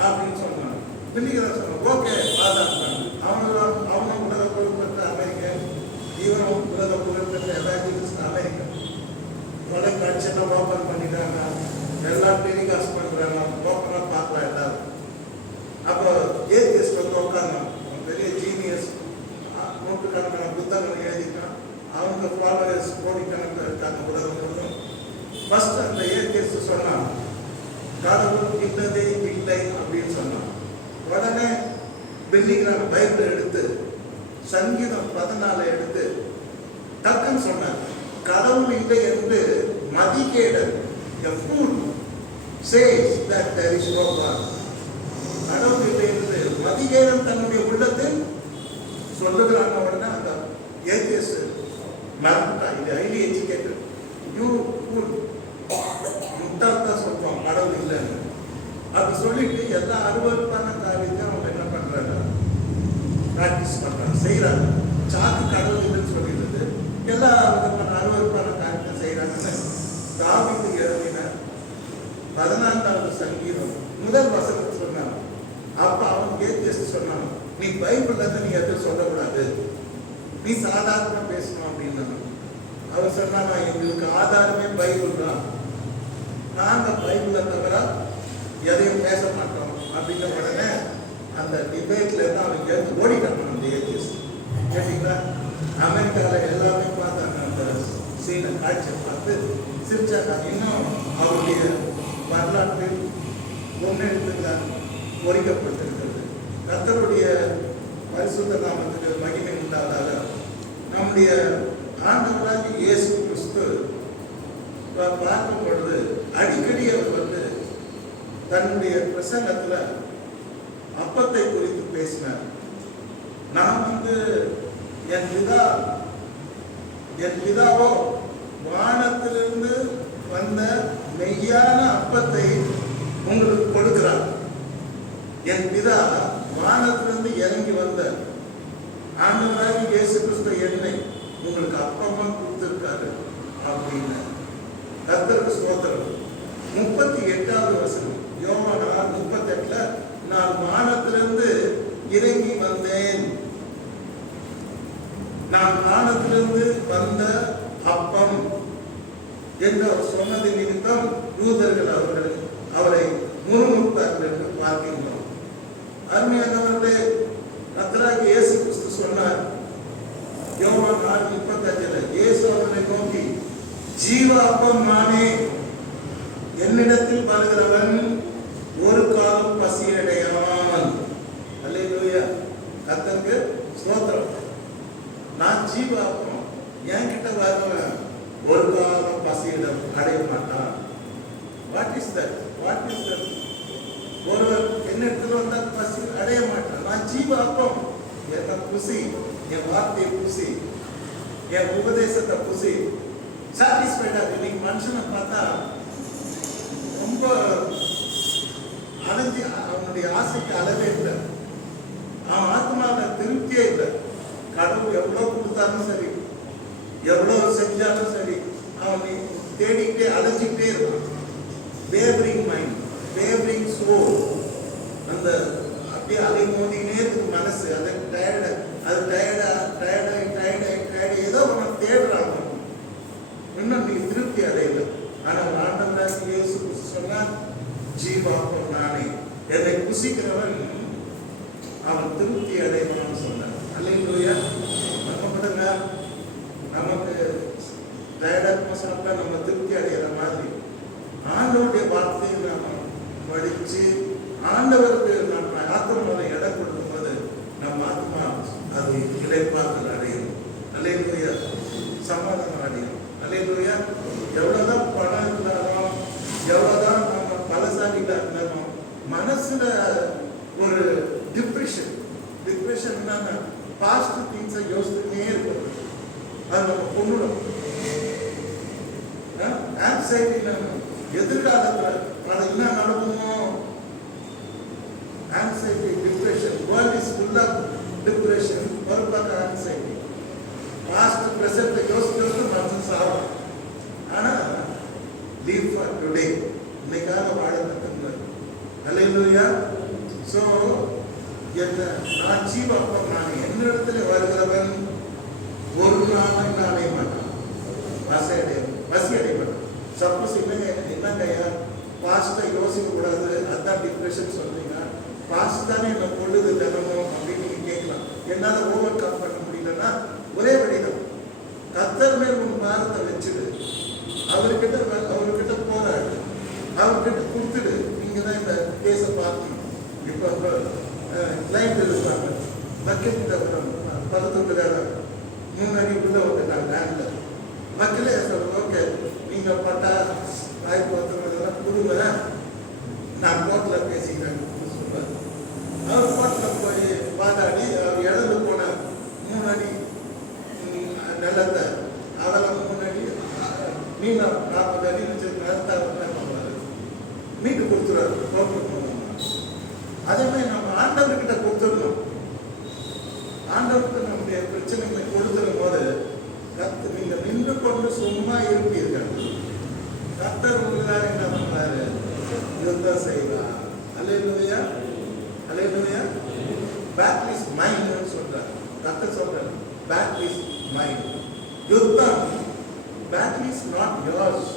அப்படின்னு சொன்னாங்க. பிள்ளைகள் சொன்னாங்க ஓகே வாதாடுறாங்க. அவங்க உலக புகழ்பெற்ற அமெரிக்கன், இவரும் உலக புகழ்பெற்ற எவாஞ்சலிஸ்ட் அமெரிக்கன். தொலைக்காட்சியெல்லாம் ஓப்பன் பண்ணிட்டாங்க, எல்லாம் டெலிகாஸ்ட் பண்ணுறாங்க, ஓப்பனாக பார்க்கலாம் எல்லாரும். அப்போ ஏத்தியஸ்ட் வந்து உட்காரணும், பெரிய ஜீனியஸ், நூற்றுக்கணக்கான புத்தகங்கள் எழுதிட்டான், அவங்க ஃபாலோவர்ஸ் கோடிக்கணக்கில் இருக்காங்க உலகம் முழுவதும். ஃபர்ஸ்ட் அந்த ஏத்தியஸ்ட் சொன்னான் கடவுள் இல்லதே இல்லை அப்படின்னு சொன்னான். உடனே பெல்லிகிராம் பைபிள் எடுத்து சங்கீதம் 14 எடுத்து டக்குன்னு சொன்னார், கடவுள் இல்லை என்று மதிகேடன் a fool says that there is no God. கடவுள் இல்லை என்று மதிகேடன் தன்னுடைய உள்ளத்தில் சொல்லுகிறாங்க. உடனே அந்த ஏத்தியஸ்ட் மறந்துட்டா, இது ஹைலி எஜுகேட்டட், யூ ஃபூல், முட்டாள் தான் சொல்றோம் கடவுள் இல்லைன்னு. அப்படி சொல்லிட்டு எல்லா அருவருப்பான காரியத்தையும் அவங்க என்ன பண்றாங்க, பிராக்டிஸ் பண்றாங்க, செய்யறாங்க. சாக்கு கடவுள் இல்லைன்னு சொல்லிடுறது, எல்லா விதமான அருவருப்பான காரியத்தை செய்யறாங்கன்னு தாவீது எழுதின 14வது சங்கீதம் முதல் வசனத்தை சொன்னாங்க. அப்ப அவங்க ஏத்தியஸ்ட் சொன்னாங்க, நீ பைபிள்ல நீ எதுவும் சொல்லக்கூடாது, நீ சாதாரணமா பேசணும் அப்படின்னு. அவர் சொன்னாங்க, எங்களுக்கு ஆதாரமே பைபிள் தான், நாங்க பைபிளை தவிர எதையும் பேச மாட்டோம் அப்படின்ற உடனே அந்த டிபேட்ல இருந்து அவங்க எடுத்து ஓடிட்டாங்க. அந்த ஏத்தியஸ்ட் கேட்டீங்களா, அமெரிக்காவில் எல்லாமே பார்த்தாங்க, அந்த சீனை காட்சியை பார்த்து சிரிச்சாங்க. இன்னும் அவருடைய வரலாற்றில் முன்னெடுத்துதான் பொறிக்கப்பட்டிருக்கிறது. கர்த்தருடைய பரிசுத்த நாமத்துக்கு மகிமை உண்டாதாக நம்முடைய ஆண்டவராகிய இயேசு கிறிஸ்து பார்க்கும் பொழுது அடிக்கடி அவர் வந்து தன்னுடைய பிரசங்கத்துல அப்பத்தை குறித்து பேசினார். நான் வந்து என் பிதாவோ வானத்திலிருந்து வந்த மெய்யான அப்பத்தை உங்களுக்கு கொடுக்கிறார். என் பிதா வானத்திலிருந்து இறங்கி வந்த ஆண்டவராகிய இயேசு கிறிஸ்து என்னை உங்களுக்கு அப்பமா கொடுத்திருக்காரு அப்படின்னு. கர்த்தருக்கு ஸ்தோத்திரம். 38வது வசனம் யோவான் 6:38, நான் வானத்திலிருந்து இறங்கி வந்தேன், நான் வானத்திலிருந்து வந்த அப்பம் என்று அவர் சொன்னது நிமித்தம் யூதர்கள் அவரை முறுமுறுத்தார்கள் என்று பார்க்கின்றோம். அருமையானவர்களே, கர்த்தராகிய இயேசு கிறிஸ்து சொன்னார் யோவான் 4:35, இயேசு அவர்களை நோக்கி, ஜீவ அப்பம் நானே, என்னிடத்தில் வருகிறவன் ஒரு காலம் பசியடையான். அல்லேலூயா, கர்த்தருக்கு ஸ்தோத்திரம். நான் ஜீவ அப்பம், என்கிட்ட வருவன் ஒரு காலம் அடைய மாட்டான். What is that? ஒருவர் என்னிடத்தில் வந்தால் பசி அடைய மாட்டான். நான் ஜீவ அப்பம், என்ன புசி, என் வார்த்தையை புசி, என் உபதேசத்தை புசி, சாட்டிஸ்ஃபைடா. இன்னைக்கு மனுஷனை பார்த்தா ரொம்ப அலைஞ்சி, அவனுடைய ஆசைக்கு அளவே இல்லை, அவன் ஆத்மாவில் திருப்தியே இல்லை. கடவுள் எவ்வளோ கொடுத்தாலும் சரி, எவ்வளோ செஞ்சாலும் சரி, அவன் தேடிக்கிட்டே அலைஞ்சிக்கிட்டே இருக்கான். வேவரிங் மைண்ட், வேவரிங் சோல், அந்த அப்படியே அலை மோதினே இருக்கு மனசு. அது டயர்டாகி ஏதோ அவன் தேடுறான், இன்னும் நீ திருப்தி அடையல. ஆனால் ஆண்டவராகிய இயேசு கிறிஸ்து சொன்னார், ஜீவாப்பம் நானே, என்னை புசிக்கிறவன் அவன் திருப்தி அடைவான்னு சொன்னார். அல்லேலூயா. நம்மப்படுங்க, நமக்கு டயர்டாக சாப்பிட்டா நம்ம திருப்தி அடைகிற மாதிரி ஆண்டவருடைய வார்த்தையை நம்ம படித்து ஆண்டவருக்கு நம்ம ஆத்மாவை இடம் கொடுக்கும்போது நம்ம ஆத்மா அது இடைப்பாற்றல் அடையும். அல்லேலூயா, சமாதானம் அடையும். அல்லேலூயா. எவ்வளவுதான் பணம் இருந்தாலும், எவ்வளவுதான் நம்ம பலசாலிகளா இருந்தாலும், மனசுல ஒரு டிப்ரெஷன் பாஸ்ட் திங்ஸை யோசிச்சுட்டே இருக்கிறது. அது நம்ம கொண்டுடும். ஆன்சைட்டி எதிர்காலத்துல அது என்ன நடக்குமோ, anxiety, depression. World is full of depression. ஒரு பக்கம் ஆன்சைட்டி, பாஸ்ட் பிரசன்ட் யோசிச்சு மனசு சாகும். ஆனா லீவ் ஃபார் டுடே, இன்னைக்காக வாழ கற்றுக்கிறார். அல்லேலூயா. ஸோ என்ன, நான் ஜீவாப்பம், நான் என்னிடத்துல வருகிறவன் ஒரு நாளும் நான் அடைய மாட்டான், பசி அடைய மாட்டான். சப்போஸ் என்னங்கய்யா பாஸ்ட்டை யோசிக்க கூடாது, அதான் டிப்ரெஷன் சொல்றீங்க, பாஸ்ட் தானே என்ன கொள்ளுது தினமும் அப்படின்னு நீங்க கேட்கலாம். என்னால ஓவர் கம் பண்ண முடியலன்னா ஒரே வழிதான், கர்த்தர் மேல் உன் பாரத்தை வச்சுடு, அவர்கிட்ட போராடு, அவர்கிட்ட கொடுத்துடு. நீங்க தான் இந்த கேஸை பார்க்கணும். இப்போ கிளைண்ட் இருப்பாங்க, வக்கீல்கிட்ட பக்கத்துல 3 அடி உள்ள வந்துட்டாங்க லேண்ட்ல. வக்கீலே சொல்லுங்க, ஓகே நீங்க பட்டா வாய்ப்பு ஒருத்தவங்க கொடுங்க, நான் கோர்ட்ல பேசிக்கிறேன் சொல்லுவார். அவர் கோர்ட்ல போய் வாதாடி அவர் இழந்து போன 3 அடி நிலத்தை அதெல்லாம் 3 அடி நீங்க 40 அடி நிலத்தை மீட்டு கொடுத்துருவாரு கோர்ட்டுக்கு போனோம். அதே மாதிரி நம்ம ஆண்டவர்கிட்ட கொடுத்துடணும். ஆண்டவருக்கு நம்முடைய பிரச்சனைகளை கொடுத்துடும் போது நீங்க நின்று கொண்டு சும்மா இருப்பீர்கள். கர்த்தர் உங்களால் என்ன பண்றாரு? யுத்தம் செய்வார். அல்லேலூயா, அல்லேலூயா. பேட்டில் இஸ் மைண்ட் சொல்றாரு. கர்த்தர் சொல்றாரு, பேட்டில் இஸ் மைண்ட். யுத்தம், பேட்டில் இஸ் நாட் யோர்ஸ்.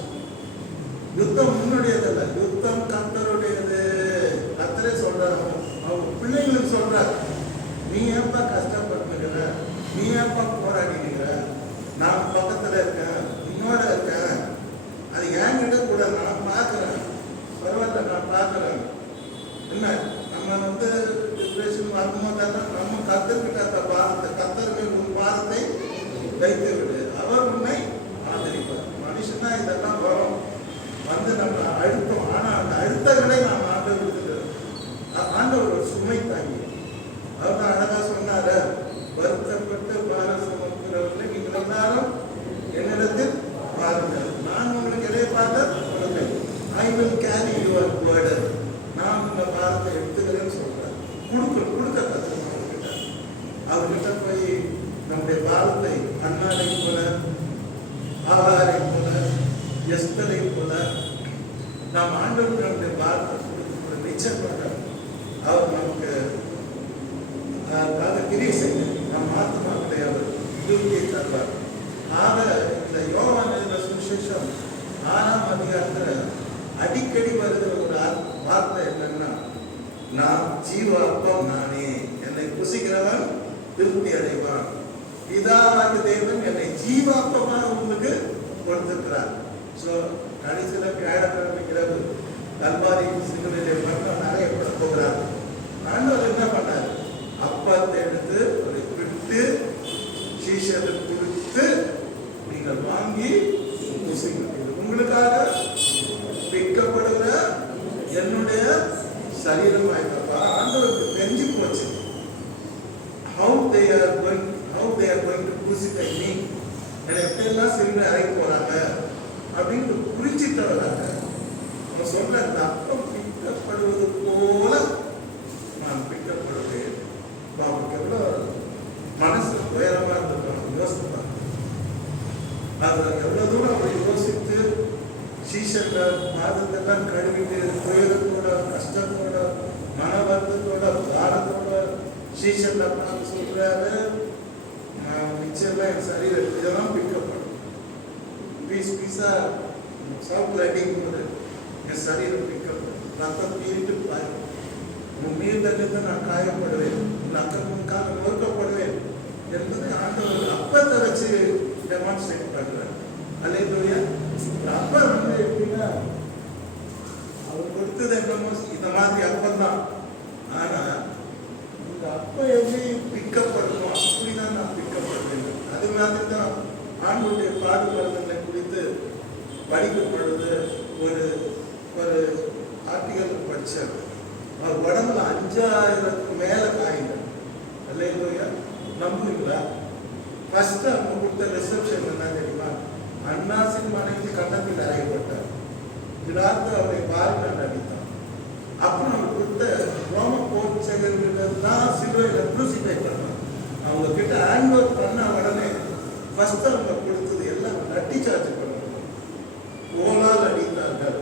யுத்தம் உன்னுடையதல்ல, யுத்தம் கர்த்தருடையது. கர்த்தரே சொல்றாரு, அவங்க பிள்ளைங்களுக்கு சொல்றாரு, நீ ஏப்பா கஷ்டப்பட்டுக்கிற, நீ ஏப்பா போராடிக்கிற, நான் பக்கத்துல இருக்கேன், உன்னோட இருக்கேன், அது என்கிட்ட கூட நான் பார்க்கிறேன், பரவாயில்ல நான் பார்க்கிறேன். என்ன நம்ம டிப்ரெஷன் வரும்போதெல்லாம் நம்ம கர்த்தர்கிட்ட அந்த பாரத்தை, கர்த்தர் மேல் உன் பாரத்தை வைத்து விடு, அவர் உன்னை ஆதரிப்பார். மனுஷனா இதெல்லாம் வரும், நம்ம அழுத்தம். ஆனா அந்த அழுத்தங்களை நாம் ஆண்டவருக்கு, ஆண்டவர் ஒரு சுமை தாங்கி. அவர் தான் அழகா சொன்னார, வருத்தப்பட்டு பாரம் சுமக்கிறவர்களை நீங்கள் எல்லாரும் என்னிடத்தில் பாருங்கள், நான் உங்களுக்கு இடையே பார்த்த I will carry your burden. நான் உங்க பாரத்தை எடுத்துக்கிறேன்னு சொல்றேன். கொடுக்க கற்றுக்கிட்ட அவர்கிட்ட போய் நம்முடைய பாரத்தை அண்ணாடை போல, ஆகாரை போல, எஸ்தரை போல நாம் ஆண்டவருக்கு நம்முடைய பாரத்தை கொடுத்து நிச்சயமாக அவர் நமக்கு கிரியை செய்ய நம் ஆத்மாக்களை அவர் திருப்தியை தருவார். ஆக இந்த யோவான் எழுதின சுவிசேஷம் 6ஆம் அதிகாரத்தில் அடிக்கடி வருகிற ஒரு வார்த்தை என்னன்னா, நான் ஜீவ அப்பம் நானே, என்னை புசிக்கிறவன் திருப்தி அடைவான். பிதாவாகிய தேவன் என்னை ஜீவ அப்பமாக உங்களுக்கு கொடுத்திருக்கிறார். ஸோ கடைசியில் வியாழக்கிழமை இரவு கல்வாரி சிலுவையிலே மரணம் அறையப்பட போகிறார். ஆண்டவர் என்ன பண்ணார்? அப்பத்தை எடுத்து அதை விட்டு சீஷருக்கு கொடுத்து, நீங்கள் வாங்கி உங்களுக்காக விற்கப்படுகிற என்னுடைய சரீரம் ஆயிட்டப்பா. ஆண்டவருக்கு தெரிஞ்சு போச்சு how they are going to crucify me, என்னை எப்படியெல்லாம் சிலுவை அறைய போறாங்க அப்படின்னு புரிஞ்சிட்டவராங்க. அவன் சொல்ற, அந்த அப்பம் பிக்கப்படுவது போல நான் பிக்கப்படுவேன். அவனுக்கு எவ்வளவு மனசு உயரமா இருந்திருக்கான் யோசிப்பாங்க. அதுல எவ்வளவு தூரம் அவரை யோசித்து சீஷர்கள் பாதத்தெல்லாம் கழுவிட்டு துயரத்தோட, கஷ்டத்தோட, மன வருத்தத்தோட, பாரத்தோட சீஷர்கள் பார்த்து சொல்றாரு, நிச்சயமா என் சரீரம் இதெல்லாம் பிக்கப்படும். பீஸா சாப்பிட அடிக்கும்போது என் சரீரம் பிக்கப்படும். ரத்தம் பீரிட்டு பாரு, உன் மீதலிருந்து நான் காயப்படுவேன், உன் அக்கம் முன்கால நொறுக்கப்படுவேன் என்பதை ஆண்டவர் அப்பத்தை வச்சு டெமான்ஸ்ட்ரேட் பண்றார். அல்லேலூயா. அப்ப எப்படின்னா, அவர் கொடுத்தது என்னமோ இந்த மாதிரி அப்பம் தான். ஆனா இந்த அப்பம் எப்படி பிக்கப்படணும், அப்படிதான் நான் பிக்கப்படுவேன். அது மாதிரி தான் ஆண்டுடைய பாடுபாடுகளை குறித்து படிக்கும் பொழுது ஒரு ஒரு ஆர்டிகல் படித்தார். அவர் உடம்புல 5000க்கு மேலே காயங்கள். அல்லேலூயா. நம்புவீங்களா? ஃபர்ஸ்ட் அவங்க கொடுத்த ரிசப்ஷன் என்ன தெரியுமா? அன்னாசின் மனைவி கன்னத்தில் அறையப்பட்டார். இதார்த்து அவரை பாரினால் அடித்தார். அப்புறம் அவர் கொடுத்த ரோம போர்ச்சகர்கள் தான் சிலுவையில் க்ரூசிஃபை பண்ணார். அவங்க கிட்ட ஹேண்ட் ஓவர் பண்ண உடனே ஃபர்ஸ்ட் அவங்க கொடுத்தது எல்லாம் லட்டி சார்ஜ் பண்ணாங்க. ஓலால் அடித்தார்கள்.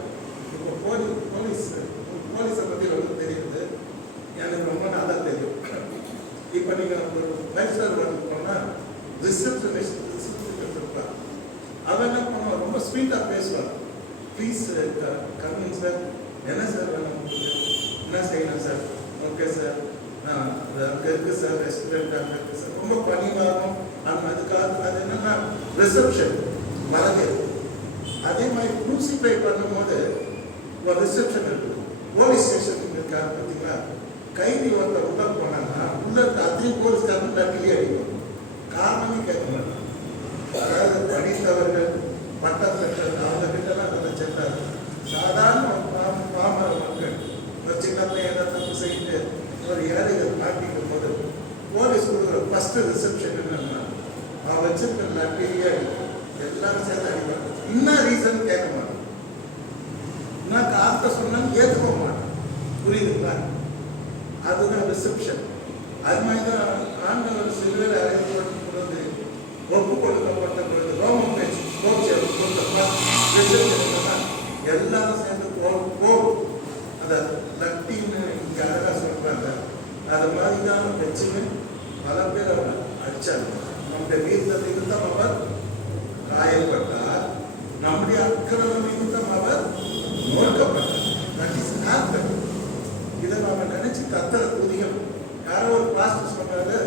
இப்போ போலீஸை பற்றி ரொம்ப தெரியுது. எனக்கு ரொம்ப நல்லா தெரியும். இப்போ நீங்கள் ஒரு லைஃப்ஸ்டைல் வந்து போனால் ரிசப்ஷனிஸ்ட் இருப்பார். அவன் என்ன பண்ணுவான்? ரொம்ப ஸ்வீட்டாக பேசுவார். ப்ளீஸ் கம்மிங் சார், என்ன சார் வேணும், என்ன செய்யணும் சார், ஓகே சார், அங்கே இருக்குது சார், ரெஸ்டாரண்ட் அங்கே இருக்குது சார், ரொம்ப பணிவாகும். அதுக்காக அது என்னன்னா ரிசப்ஷன் வரவேற்பு. அதே மாதிரி க்ரூசிஃபை பண்ணும்போது ஒரு ரிசப்ஷன் இருக்குது. போலீஸ் ஸ்டேஷன் இருக்காங்க பார்த்தீங்களா? கைதி ஒருத்தர் உள்ள போனாங்கன்னா உள்ள அதையும் போலீஸ்காரன் லட்டிலே அடிக்கும். காரணமே கேட்க மாட்டாங்க. அதாவது படித்தவர்கள் பட்டம் பெற்றது அவங்க கிட்டலாம் அதை சென்றார். சாதாரண பாமர மக்கள் ஒரு சின்ன பையன் தப்பு செய்து ஒரு ஏழைகள் மாட்டிக்கும் போது போலீஸ் கொடுக்குற ஃபர்ஸ்ட் ரிசப்ஷன் என்னன்னா அவன் வச்சிருக்க லட்டிலே அடிக்கும். எல்லாரும் சேர்ந்து அடிப்பாங்க. இன்னும் ரீசன் கேட்க மாட்டான். நான் காத்த சொன்னாலும் ஏற்றுக்க மாட்டேன். புரியுதுங்களா? அதுதான் ரிசப்ஷன். அது மாதிரி தான் ஆண்டவர் சிலுவையில் அறையப்பட்ட பொழுது, ஒப்பு கொடுக்கப்பட்ட பொழுது ரோமன் பேச்சு எல்லாரும் சேர்ந்து போர் அதை லட்டின்னு இங்கே அழகாக சொல்கிறாங்க. அது மாதிரி தான் வச்சுன்னு பல பேர் அவர் அடித்தாங்க. நம்முடைய வீரத்தை நிமித்தம் அவர் காயப்பட்டார், நம்முடைய அக்கிரம நிமித்தம் அவர் நோக்கப்பட்டார். That is happen. இதை நம்ம நினைச்சு கத்தரை துதிக்கணும். யாரோ ஒரு பாஸ்டர் சொன்னாரு,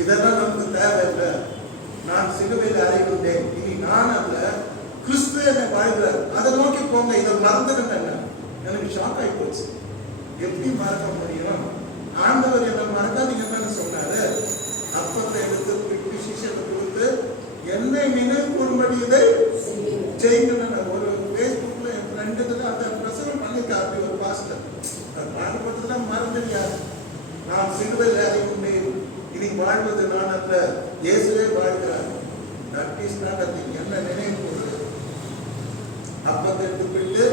இதெல்லாம் நமக்கு தேவையில்லை, நான் சிலுவையில் அறையுண்டேன், இனி நான் அல்ல கிறிஸ்து என்னை வாழ்கிறார், அதை நோக்கி போங்க, இதை மறந்துடுங்க. எனக்கு ஷாக் ஆகி போச்சு. எப்படி மறக்க முடியும்? ஆண்டவர் என்னை மறக்காதீங்கன்னு சொன்னாரு. அப்பத்தை எடுத்து சிஷியத்தை கொடுத்து என்னை நினைவு கூறும்படி இதை செய்யுங்க. ஒரு ஃபேஸ்புக்ல என் ஃப்ரெண்டுக்கு தான் அதை பிரசவம் பண்ணியிருக்கா. அப்படி ஒரு பாஸ்டர் பாடுபட்டதுதான் மறந்துடுறாரு. நான் சிலுவையில் அறையுண்டேன், இனி வாழ்வது நான் அல்ல, இயேசுவே வாழ்கிறார். That is not a thing. என்ன நினைவு கூறுது? அப்பத்தை எடுத்துக்கிட்டு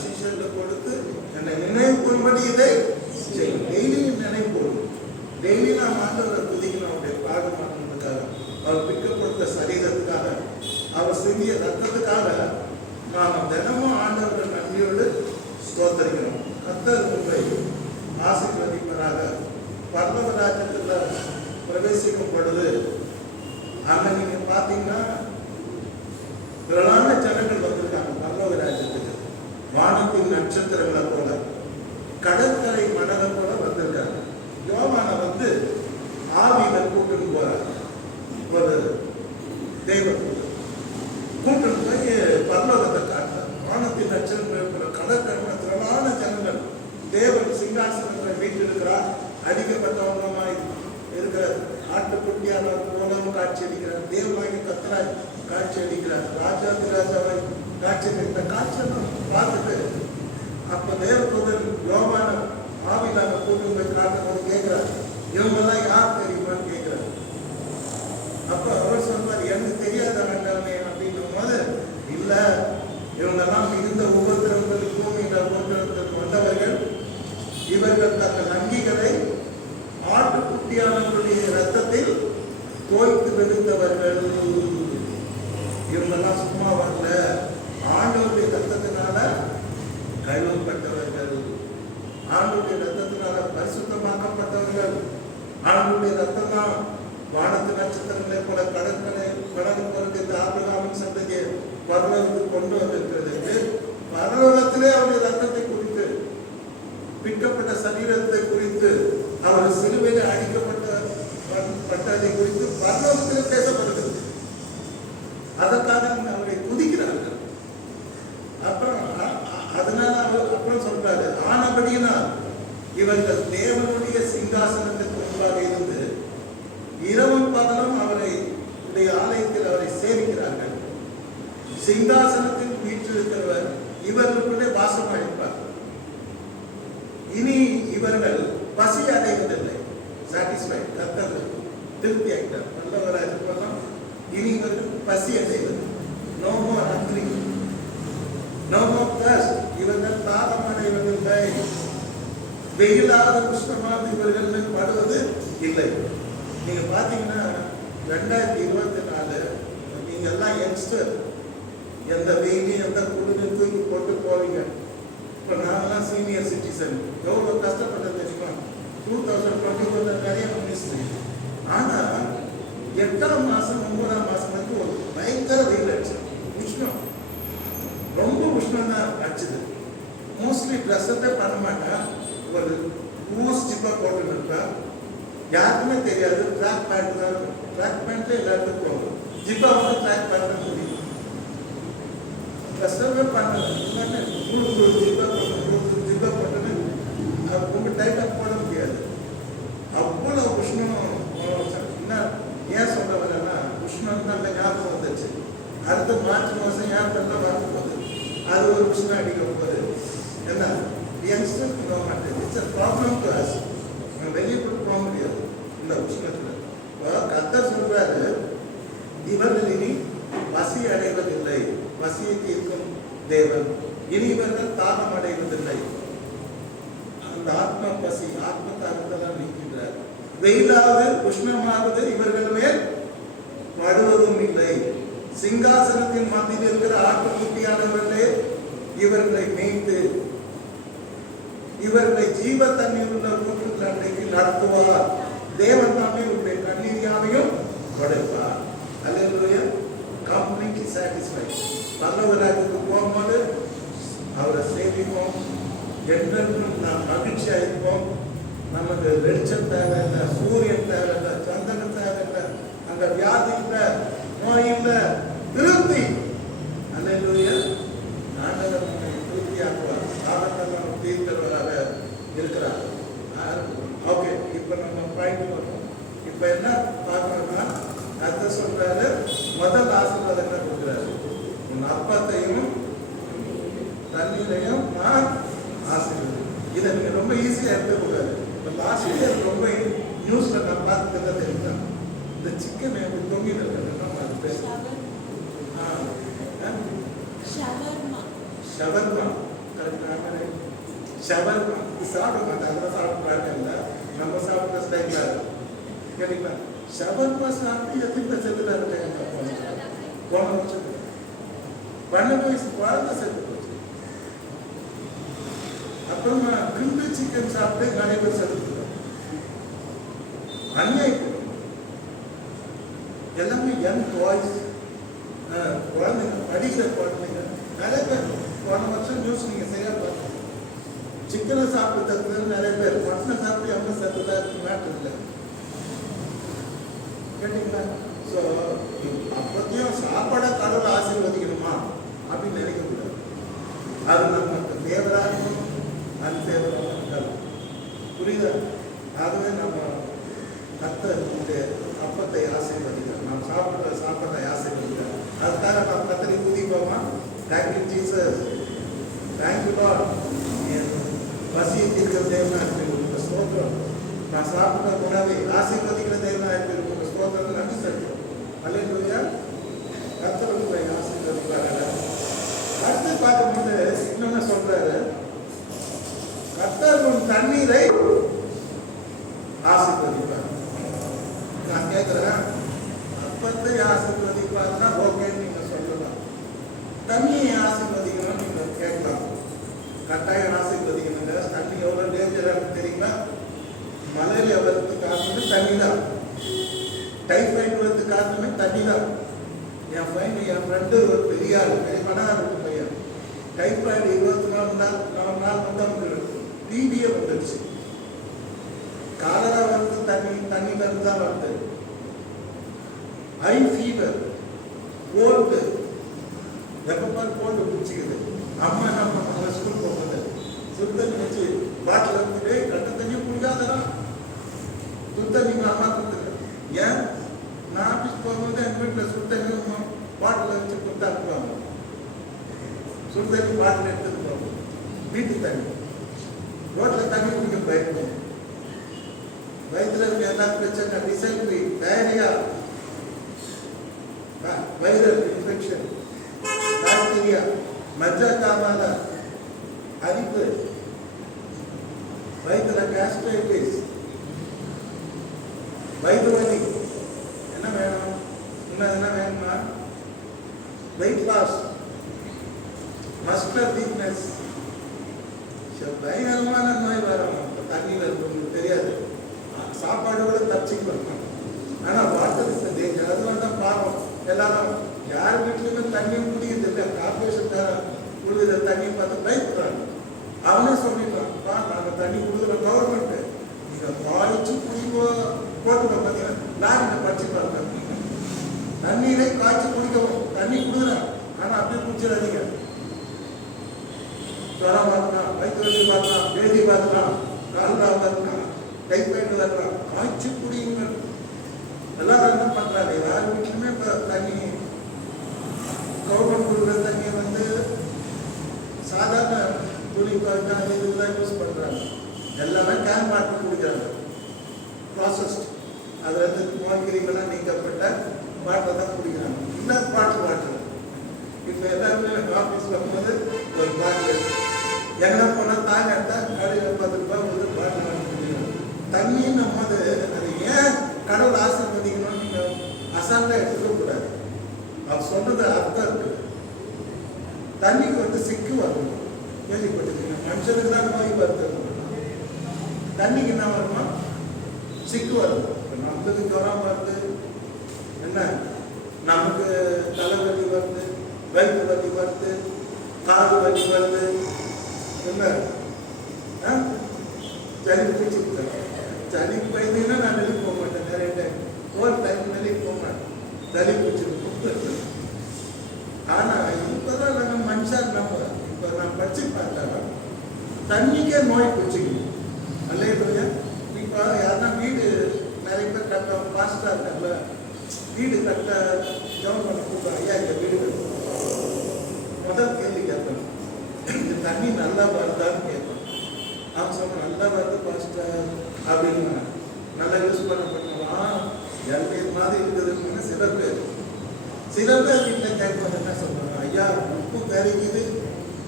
சிஷியர்களை கொடுத்து என்னை நினைவு கூறும்படி இதை செய்யும். டெய்லியும் நினைவு கூறும். டெய்லி நாம் ஆண்டவரை துதிக்கணும். அவருடைய பாடுமானதுக்காக, அவர் பிற்கப்படுத்த சரீரத்துக்காக, அவர் சிந்திய ரத்தத்துக்காக நாம் தினமும் ஆண்டவரை நன்றியோடு ஸ்தோத்தரிக்கிறோம். கர்த்தர் உங்களை ஆசீர்வதிப்பதாக. பரலோக ராஜ்யத்தில் பிரவேசிக்கும் பொழுது அங்கே நீங்க பார்த்தீங்கன்னா திரளான ஜனங்கள் வந்திருக்காங்க. பரலோக ராஜ்யத்துக்கு வானத்தின் நட்சத்திரங்களை போல, கடற்கரை மணலை போல வந்திருக்காங்க. யோவானை வந்து ஆவியில கூட்டுன்னு போறாங்க. ஒரு தெய்வம் கூட்டுன்னு போய் பரலோகத்தை காட்டுறாங்க. வானத்தின் நட்சத்திரங்கள் போல கடற்கரை திரளான ஜனங்கள். தேவன் சிங்காசனத்தில் வீட்டிருக்கிறார். அடிக்கப்பட்டவங்களமா இருக்கிற ஆட்டுக்குட்டியானவர் போலவும் காட்சி அளிக்கிறார். தேவனாகி கத்தராய் காட்சி அளிக்கிறார். ராஜாதி ராஜாவாய் காட்சி அளித்த காட்சியை பார்த்துட்டு அப்ப தேவதூதன் யோவான ஆவியில கூட்டு போய் காட்டும்போது கேட்கிறார், இவங்கெல்லாம் யார் தெரியுமான்னு கேட்கிறார். அப்ப அவர் சொல்வார், எனக்கு தெரியாத வேண்டாமே அப்படின்னும் போது, இல்ல இவங்கெல்லாம் மிகுந்த உபத்திரவங்களுக்கும் இந்த உபத்திரவத்திற்கு வந்தவர்கள். இவர்கள் தங்கள் அங்கிகளை ஆட்டுக்குட்டியானவர்களுடைய ரத்தத்தில் தோய்த்து வெளுத்தவர்கள். இவங்கெல்லாம் சும்மா வரல, ஆண்டவருடைய ரத்தத்தினால கழுவப்பட்டவர்கள், ஆண்டவருடைய ரத்தத்தினால பரிசுத்தமாக்கப்பட்டவர்கள். ஆண்டவருடைய ரத்தம் தான் வானத்து நட்சத்திரங்களை போல கடற்கரை கடல் பொருட்கள் இந்த ஆபிரகாமின் சந்ததியை பரலோகத்துக்கு கொண்டு வந்திருக்கிறது. பரலோகத்திலே அவருடைய ரத்தத்தை குறித்து, பிக்கப்பட்ட சரீரத்தை குறித்து, அவர் சிலுவையில் அடிக்கப்பட்டதை குறித்து பரலோகத்திலே பேசப்படுகிறது. அதற்காக அவரை துதிக்கிறார்கள். அப்புறம் அதனால அவர் அப்புறம் சொல்றாரு, ஆனபடியினால் இவர்கள் தேவனுடைய சிங்காசனத்துக்கு முன்பாக இருந்து இரவும் பகலும் அவரை ஆலயத்தில் அவரை சேவிக்கிறார்கள். சிங்காசனத்தில் வீற்றிருக்கிறவர் இவர்களுக்குள்ளே வாசமாயிருப்பார். இனி இவர்கள் பசி அடைவதில்லை. சாட்டிஸ்ஃபைட், கர்த்தர் திருப்தி ஆகிட்டார். நல்லவராக போனோம். இனி இவர்கள் பசி அடைவது. No more hungry, no more thirst. இவர்கள் தாகம் அடைவதில்லை. வெயிலாத உஷ்ணமாக இவர்கள் படுவது இல்லை. நீங்க பாத்தீங்கன்னா 2024 நீங்க எல்லாம் யங்ஸ்டர், எந்த வெயிலையும் எந்த குளிரையும் தூக்கி போட்டு போவீங்க. இப்போ நாங்கெல்லாம் சீனியர் சிட்டிசன், எவ்வளோ கஷ்டப்பட்டது தெரியுமா? 2021 நிறைய மினிஸ்ட்ரி. ஆனால் 8ஆம் மாதம் 9ஆம் மாதம் வரைக்கும் ஒரு பயங்கர வெயில் அடிச்சு, உஷ்ணம், ரொம்ப உஷ்ணம் தான் அடிச்சுது. மோஸ்ட்லி ட்ரெஸ்ஸே பண்ண மாட்டேன், ஒரு லூஸ் ஜிப்பாக போட்டு இருப்பேன். யாருக்குமே தெரியாது, ட்ராக் பேண்ட் தான் இருக்கும். ட்ராக் பேண்ட்ல எல்லாத்துக்கும் போகும், ஜிப்பா வந்து ட்ராக் பேண்ட் தான் முடியும். ட்ரெஸ்ஸே பண்ணல, ஜிப்பா போட்டுன்னு ரொம்ப டைட்டாக போட முடியாது. அவ்வளோ உஷ்ணம். என்ன ஏன் சொல்ல வரேன்னா, உஷ்ணம் தான் ஞாபகம் வந்துச்சு. அடுத்த மார்ச் மாதம் ஏப்ரல்லாம் வரப்போகுது, அது ஒரு உஷ்ணம் அடிக்க போகுது. என்ன யங்ஸ்டர்ஸ் போக மாட்டேன். It's a problem to us. வெளியே போக முடியாது இந்த உஷ்ணத்தில். கர்த்தர் சொல்றாரு, இவர்கள் இனி பசி அடைவதில்லை. பசியை தீர்க்கும் தேவன். இனி இவர்கள் தாகம் அடைவதில்லை. அந்த ஆத்ம பசி, ஆத்ம தாகத்தெல்லாம் நீக்கின்றார். வெயிலாவது உஷ்ணமாவது இவர்கள் மேல் படுவதும் இல்லை. சிங்காசனத்தின் மத்தியில் இருக்கிற ஆட்டுக்குட்டியானவர்களே இவர்களை மேய்த்து இவர்களை ஜீவ தண்ணீர் உள்ள ஊற்றுகள் அன்றைக்கு நடத்துவார். தேவன் தாமே உங்களுடைய கண்ணீரியாவையும் கொடுப்பார். அல்லேலூயா. Completely satisfied. பரலோகராஜ்யத்துக்கு போகும்போது அவரை சேவிப்போம். என்றென்றும் நாம் மகிழ்ச்சியா இருப்போம். நமக்கு வெளிச்சம் தேவையில்லை, சூரியன் தேவையில்லை, சந்திரன் தேவையில்லை, அங்க வியாதி இல்லை, நோய் இல்லை, திருப்தி. அல்லேலூயா. ஆண்டவர் நம்மை திருப்தியாக்குவார். ஆண்டவர் நம்ம தீர்க்கிறவராக இருக்கிறார். ஓகே, இப்போ நம்ம பாயிண்ட் வரும். இப்போ என்ன பார்க்கணும்னா, அதை சொல்றாரு, முதல் ஆசீர்வாதம் என்ன கொடுக்குறாரு? உன் அப்பத்தையும் தண்ணீரையும் நான் ஆசீர்வாதம். இதை நீங்க ரொம்ப ஈஸியா எடுத்துக்கூடாது. இப்போ லாஸ்ட் இயர் ரொம்ப நியூஸ்ல நான் பார்த்துட்டு தெரியுமா, இந்த சிக்கன் எப்படி தொங்கிட்டு இருக்கிறது, அது பேர் ஷவர்மா. ஷவர்மா சாப்பிட மாட்டேன், அதெல்லாம் சாப்பிட்றாங்க இல்லை, நம்ம சாப்பிட்ட ஸ்டைல கேட்டீங்களா? ஷவர்மா சாப்பிட்டு எத்தனை செத்துட்டா இருக்காங்க. போன வருஷம் 12 வயசு குழந்தை செத்து போச்சு. அப்புறமா கிரில் சிக்கன் சாப்பிட்டு நிறைய பேர் செத்துட்டாங்க. அநியாயம். எல்லாமே யங் பாய்ஸ், குழந்தைங்க, படிக்கிற குழந்தைங்க நிறைய பேர். போன வருஷம் நியூஸ் நீங்க சரியா பார்த்து, சிக்கனை சாப்பிட்டு நிறைய பேர், மட்டனை சாப்பிட்டு எவ்வளோ செத்துதா மேட்டர் இல்லை. கேட்டீங்களா? ஸோ அப்பத்தையும் சாப்பாடை கடவுளை ஆசீர்வதிக்கணுமா அப்படின்னு நினைக்கக்கூடாது. அது நமக்கு ஃபேவராக அன்ஃபேவராக இருக்கலாம். புரியுதா? ஆகவே நம்ம கர்த்தருடைய அப்பத்தை ஆசீர்வதிக்கிறோம். நாம் சாப்பிட்ற சாப்பாட்டை ஆசீர்வதிக்கிறோம். அதுக்காக நாம் கர்த்தரை துதிப்போமா? Thank you Jesus, thank you lord. பசியை தீர்க்கிற தேவனாக இருக்கிற ஸ்தோத்திரம். நான் சாப்பிட்ட உணவை ஆசீர்வதிக்கிற தேவனாக இருக்கிற ஸ்தோத்திரம். நன்றி சொல்கிறோம். அல்லேலூயா. கர்த்தர் உங்களை ஆசீர்வதிப்பார்கள். அடுத்து பார்க்கும்போது இன்னொன்னு சொல்றாரு, கர்த்தர் உன் தண்ணீரை ஆசீர்வதிப்பார். நான் கேட்கிறேன், அப்பத்தை ஆசீர்வதிப்பார்னா ஓகேன்னு நீங்க சொல்லலாம். தண்ணியை ஆசீர்வதிக்கணும்னு நீங்க கேட்கலாம். கட்டாயம் ஆசீர்வதிக்கணுங்க. தண்ணி எவ்வளோ டேஞ்சராக தெரியுங்களா? மலையில வரதுக்கு காரணமே தண்ணி தான். டைஃபாய்டு வரதுக்கு காரணமே தண்ணி தான். என் ஃப்ரெண்டு ஒரு பெரிய பணம் பையன், டைஃபாய்டு 24 நாள் வந்து அவங்களுக்கு டிபியே வந்துடுச்சு. காலரா வந்து தண்ணியில இருந்து தான் வருது. ஹை ஃபீவர், கோல்டு, எப்ப கோல்டு பிடிச்சிக்குது. அம்மா என்ன பண்ணாங்க, ஸ்கூல் போகும்போது சுத்தண்ணி வச்சு பாட்டில் இருந்துட்டு கட்ட தண்ணி குடிக்காதா, சுத்தண்ணி அம்மா கொடுத்துருக்கேன். ஏன் நான் ஆஃபீஸ் போகும்போது எங்கள் வீட்டில் சுத்தண்ணி பாட்டில் வச்சு கொடுத்தாக்குவாங்க. சுடு தண்ணி பாட்டில் எடுத்துட்டு போகணும். வீட்டு தண்ணி ரோட்டில் தண்ணி குடிக்க பயப்படும். வயிற்றுல இருக்க எல்லா பிரச்சனை, dysentery, diarrhoea, viral infection, bacteria, மஜ்ஜா காமால, அரிப்பு, வயிற்றுல கேஸ்ட்ரைட்டிஸ், வயிற்று வலி, என்ன வேணும்? இன்னும் என்ன வேணுமா? வெயிட் லாஸ், மஸ்குலர் வீக்னஸ், பயங்கரமான நோய் வரும். தண்ணியில் உங்களுக்கு தெரியாது, சாப்பாடு கூட தப்பிச்சுக்கலாம். ஆனால் வாட்டர் இஸ் டேஞ்சர். அதனால தான் பாவம் எல்லாரும் யார் வீட்லையுமே தண்ணியும் குடிக்கிறது இல்லை. கார்பரேஷன் குடிக்கிற தண்ணியை பார்த்து பயப்படுறாங்க. அவனே சொல்லிடுறான்ப்பா, நாங்கள் தண்ணி கொடுக்குற கவர்மெண்ட்டு நீங்கள் பாலிச்சு குடிக்கோ போட்டுக்கோ. பார்த்தீங்கன்னா நான் படிச்சு பார்த்தேன், தண்ணீரை காய்ச்சி குடிக்கவும் தண்ணி கொடுக்குறேன். ஆனால் அப்படியே குடிச்சிடாதீங்க. ஜுரம் வரலாம், வயிற்று வலி வரலாம், பேதி வரலாம், கால்ரா வரலாம், டைஃபாய்டு வரலாம், காய்ச்சி குடிங்க. எல்லாரும் என்ன பண்ணுறாங்க, யார் வீட்லையுமே இப்போ தண்ணி கவர்மெண்ட் கொடுக்குற தண்ணியை வந்து சாதாரண துணி துவைக்க இதுதான் யூஸ் பண்ணுறாங்க. எல்லாமே கேன் வாட்டர் குடிக்கிறாங்க, ப்ராசஸ்ட். அதில் இருந்து நோய் கிருமிகள்லாம் நீக்கப்பட்ட வாட்டர் தான் குடிக்கிறாங்க. இல்லை பாட்டில் வாட்டர். இப்போ எல்லாருமே ஆஃபீஸில் போகும்போது ஒரு பாட்டில் எங்கே போனால் தாங்க எடுத்தால் கடையில் 10 ரூபாய் வந்து பாட்டில் வாங்கி குடிக்கிறாங்க. தண்ணின்னும் போது அது ஏன் கடவுள் ஆசீர்வதிக்கணும்னு நீங்கள் அசால்ட்டாக எடுத்துக்கக்கூடாது. அவர் சொல்றது அர்த்தம் இருக்குது. தண்ணிக்கு வந்து சிக்கு வரணும். கேள்விப்பட்டிருக்கீங்க, மனுஷனுக்கு தான் நோய் வருது. தண்ணிக்கு என்ன வருமா? சிக்கு வரும். நமக்கு ஜுரம் வருது, என்ன நமக்கு தலைவலி வருது, வயிற்று வலி வருது, காது வலி வருது, என்ன சளி பிடிச்சிருக்கு. சளி போயிருந்தீங்கன்னா நான் வெளியே போக மாட்டேன். நிறைய டைம் ஒரு டைம் வெளியே போக மாட்டேன், சளி பிடிச்சிருக்கு. ஆனால் இப்போதான் நாங்கள் மனுஷன் இப்போ நான் படிச்சு பார்த்தா தண்ணிக்கே நோய் பிடிச்சிக்கணும். அல்லையா? இப்போ யாருன்னா வீடு நிறைய பேர் கட்ட பாஸ்டாக இருக்காங்கல்ல, வீடு கட்ட ஜவன் பண்ண கூப்பிடுவாங்க. ஐயா இந்த வீடு முதல் கேள்வி கேட்பேன், இந்த தண்ணி நல்லா வருதான்னு கேட்பேன். அவன் சொன்ன நல்லா வருது பாஸ்டர் அப்படின்னு. நல்லா யூஸ் பண்ண பண்ணுவான். எல்லையில் மாதிரி இருக்குதுன்னு சில பேர் வீட்டில் கேட்பாங்க. என்ன சொல்றாங்க, ஐயா உப்பு கறிக்குது,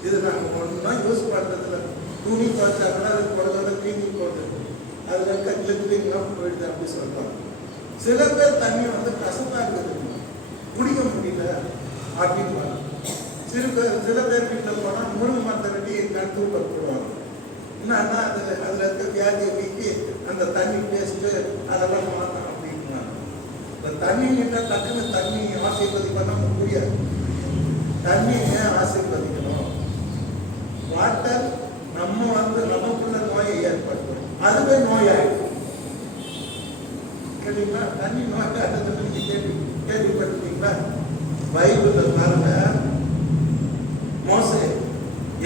இது நாங்கள் ஒன்றா யூஸ் பண்ணுறதுல துணி துவைச்சா கூட அது குடலோட கிளீனிங் போட்டு அதில் இருக்க கிளிப்பிங்லாம் போயிடுது அப்படி சொல்கிறாங்க. சில பேர் தண்ணி வந்து கசப்பாக இருக்குது, குடிக்க முடியல அப்படின்னு. சில பேர் வீட்டில் போனால் முருங்கை மரத்தை கட்டி கணக்கு போடுவாங்க. என்னன்னா அதில் இருக்க வியாதியை நீக்கி அந்த தண்ணி டேஸ்ட்டு அதெல்லாம் மாற்றணும் அப்படின்னா. இந்த தண்ணி நின்றா டக்குன்னு தண்ணி ஆசீர்வதி பண்ண முடியாது. தண்ணி ஏன் ஆசீர்வதிக்கணும்? வாட்டர் நம்ம வந்து நமக்குள்ள நோயை ஏற்படுத்தும், அதுவே நோயாயிடும். கேட்டீங்களா? தண்ணி நோயாடுறது கேள்விப்பட்டிருக்கீங்களா? பைபிளில் பாருங்க, மோசே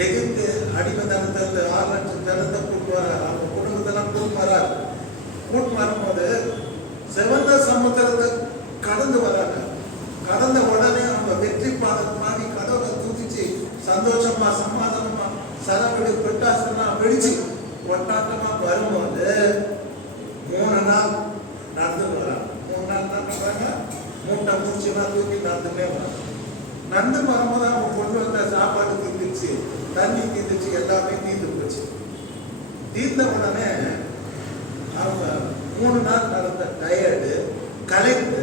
எகிப்து அடிமதனத்திலிருந்து 6 லட்சம் ஜனத்தை கூட்டு வர, அவங்க குடும்பத்தெல்லாம் கூட்டு வரும்போது செவந்த சமுத்திரத்தை கடந்து வராங்க. கடந்த உடனே அவங்க வெற்றி பாடி கடவுளை தூக்கிச்சு சந்தோஷமா சமாதானமா சரவெடி பெட்டாசெல்லாம் வெடிச்சு ஒட்டாட்டமா வரும்போது 3 நாள் நடந்து வராங்க. 3 நாள் நடந்துறாங்க, மூட்டை மூச்சுலாம் தூக்கி நடந்துமே வராங்க. நடந்து வரும்போது அவங்க கொண்டு வந்த சாப்பாடு தீர்ந்துச்சு, தண்ணி தீர்ந்துச்சு, எல்லாமே தீர்ந்து போச்சு. தீர்ந்த உடனே அவங்க 3 நாள் நடந்த டயர்டு கலைந்து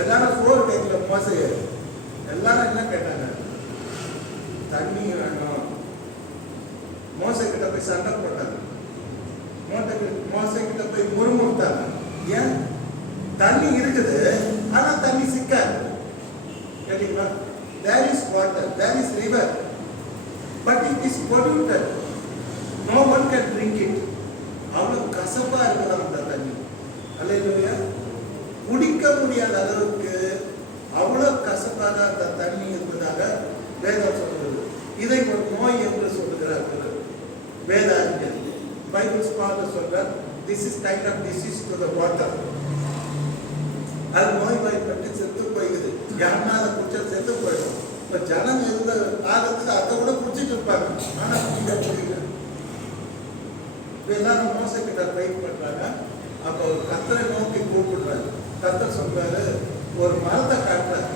எல்லாரும் 4 டைம்ல மோசைய எல்லாரும் என்ன கேட்டாங்க, தண்ணி வேணும். மோசை கிட்ட போய் சண்டை போட்டாங்க, மோசை கிட்ட போய் முறுமுறுத்தாங்க. ஏன்? தண்ணி இருக்குது, ஆனா தண்ணி சிக்காது. கேட்டீங்களா? There is water, there is river, but it is polluted. No one can drink it. அவ்வளவு கசப்பா இருக்குது அந்த தண்ணி. அல்லேலூயா. குடிக்க முடியாத அளவுக்கு அவ்வளவு கசப்பாக அந்த தண்ணி இருந்ததாக வேதம் சொல்கிறது. இதை ஒரு நோய் என்று சொல்லுகிறார்கள் வேதாந்திகள். பைபிள் ஸ்காலர் சொல்றார், this is kind of disease to the water. அது நோய் வாய்ப்பட்டு செத்து போயிடுது. யாருன்னா அதை குடிச்சா செத்து போயிடும். இப்ப ஜனம் இருந்த காலத்துல அதை கூட குடிச்சிட்டு இருப்பாங்க, ஆனா குடிக்கல. இப்ப எல்லாரும் மோச கிட்ட ட்ரை பண்றாங்க. அப்ப ஒரு கத்தரை நோக்கி கூப்பிடுறாரு. கத்தர் சொல்றாரு, ஒரு மரத்தை காட்டுறாரு,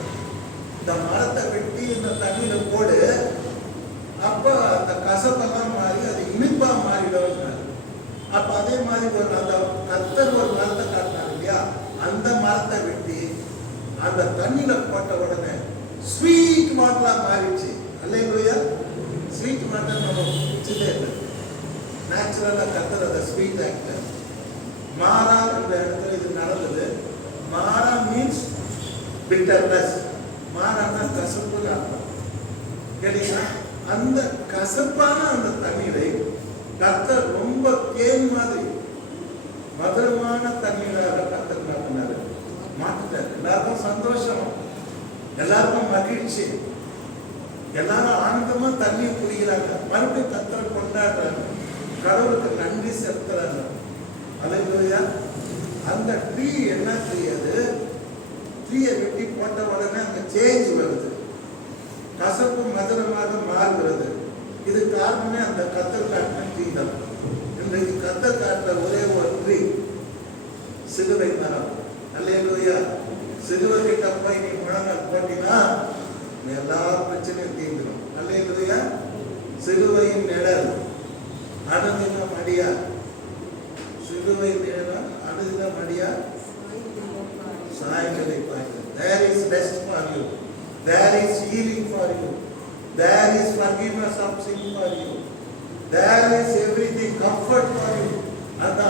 இந்த மரத்தை வெட்டி இந்த தண்ணியில போடு, அப்ப அந்த கசப்பெல்லாம் மாறி அது இனிப்பா மாறிடும். அப்ப அதே மாதிரி அந்த கத்தர் ஒரு மரத்தை காட்டினார் இல்லையா, அந்த மரத்தை வெட்டி அந்த தண்ணியில போட்ட உடனே ஸ்வீட் வாட்டரா மாறிடுச்சு. அல்லேலூயா. ஸ்வீட் வாட்டர் நம்ம குடிச்சதே இல்லை. நேச்சுரலா கத்தர் அந்த ஸ்வீட் ஆக்டர். மாறா இந்த இடத்துல இது நடந்தது. மாறா மீன்ஸ் பிட்டர்னஸ். மாறான கசப்புன்னு அர்த்தம். கேட்டீங்கன்னா அந்த கசப்பான அந்த தண்ணீரை கர்த்தர் ரொம்ப தேன் மாதிரி மதுரமான தண்ணீராக கர்த்தர் மாற்றினாரு. மாற்றிட்டார். எல்லாருக்கும் சந்தோஷம், எல்லாருக்கும் மகிழ்ச்சி, எல்லாரும் ஆனந்தமா தண்ணி குடிக்கிறாங்க. மறுபடியும் கர்த்தரை கொண்டாடுறாங்க, கடவுளுக்கு நன்றி செலுத்துறாங்க. அல்லேலூயா. அந்த ட்ரீ என்ன ட்ரீ? அது ட்ரீயை வெட்டி போட்ட உடனே அங்க சேஞ்ச் வருது, கசப்பு மதுரமாக மாறுகிறது. இது காரணமே அந்த கத்தர் காட்டின ட்ரீ தான். இன்றைக்கு கத்தர் காட்டுற ஒரே ஒரு ட்ரீ சிலுவை மரம். அல்லேலூயா. சிலுவை கிட்ட போய் நீ முழங்கால் போட்டினா எல்லா பிரச்சனையும் தீர்ந்துடும். அல்லேலூயா. சிலுவையின் நிழல் அனுதினம் அடியா, சிலுவை நிழல் அனுதினம் அடியா சாய்களை பாய்கிறது. There is rest for you. There is healing for you. There is forgiveness of sin for you. There is everything, comfort for you. அதை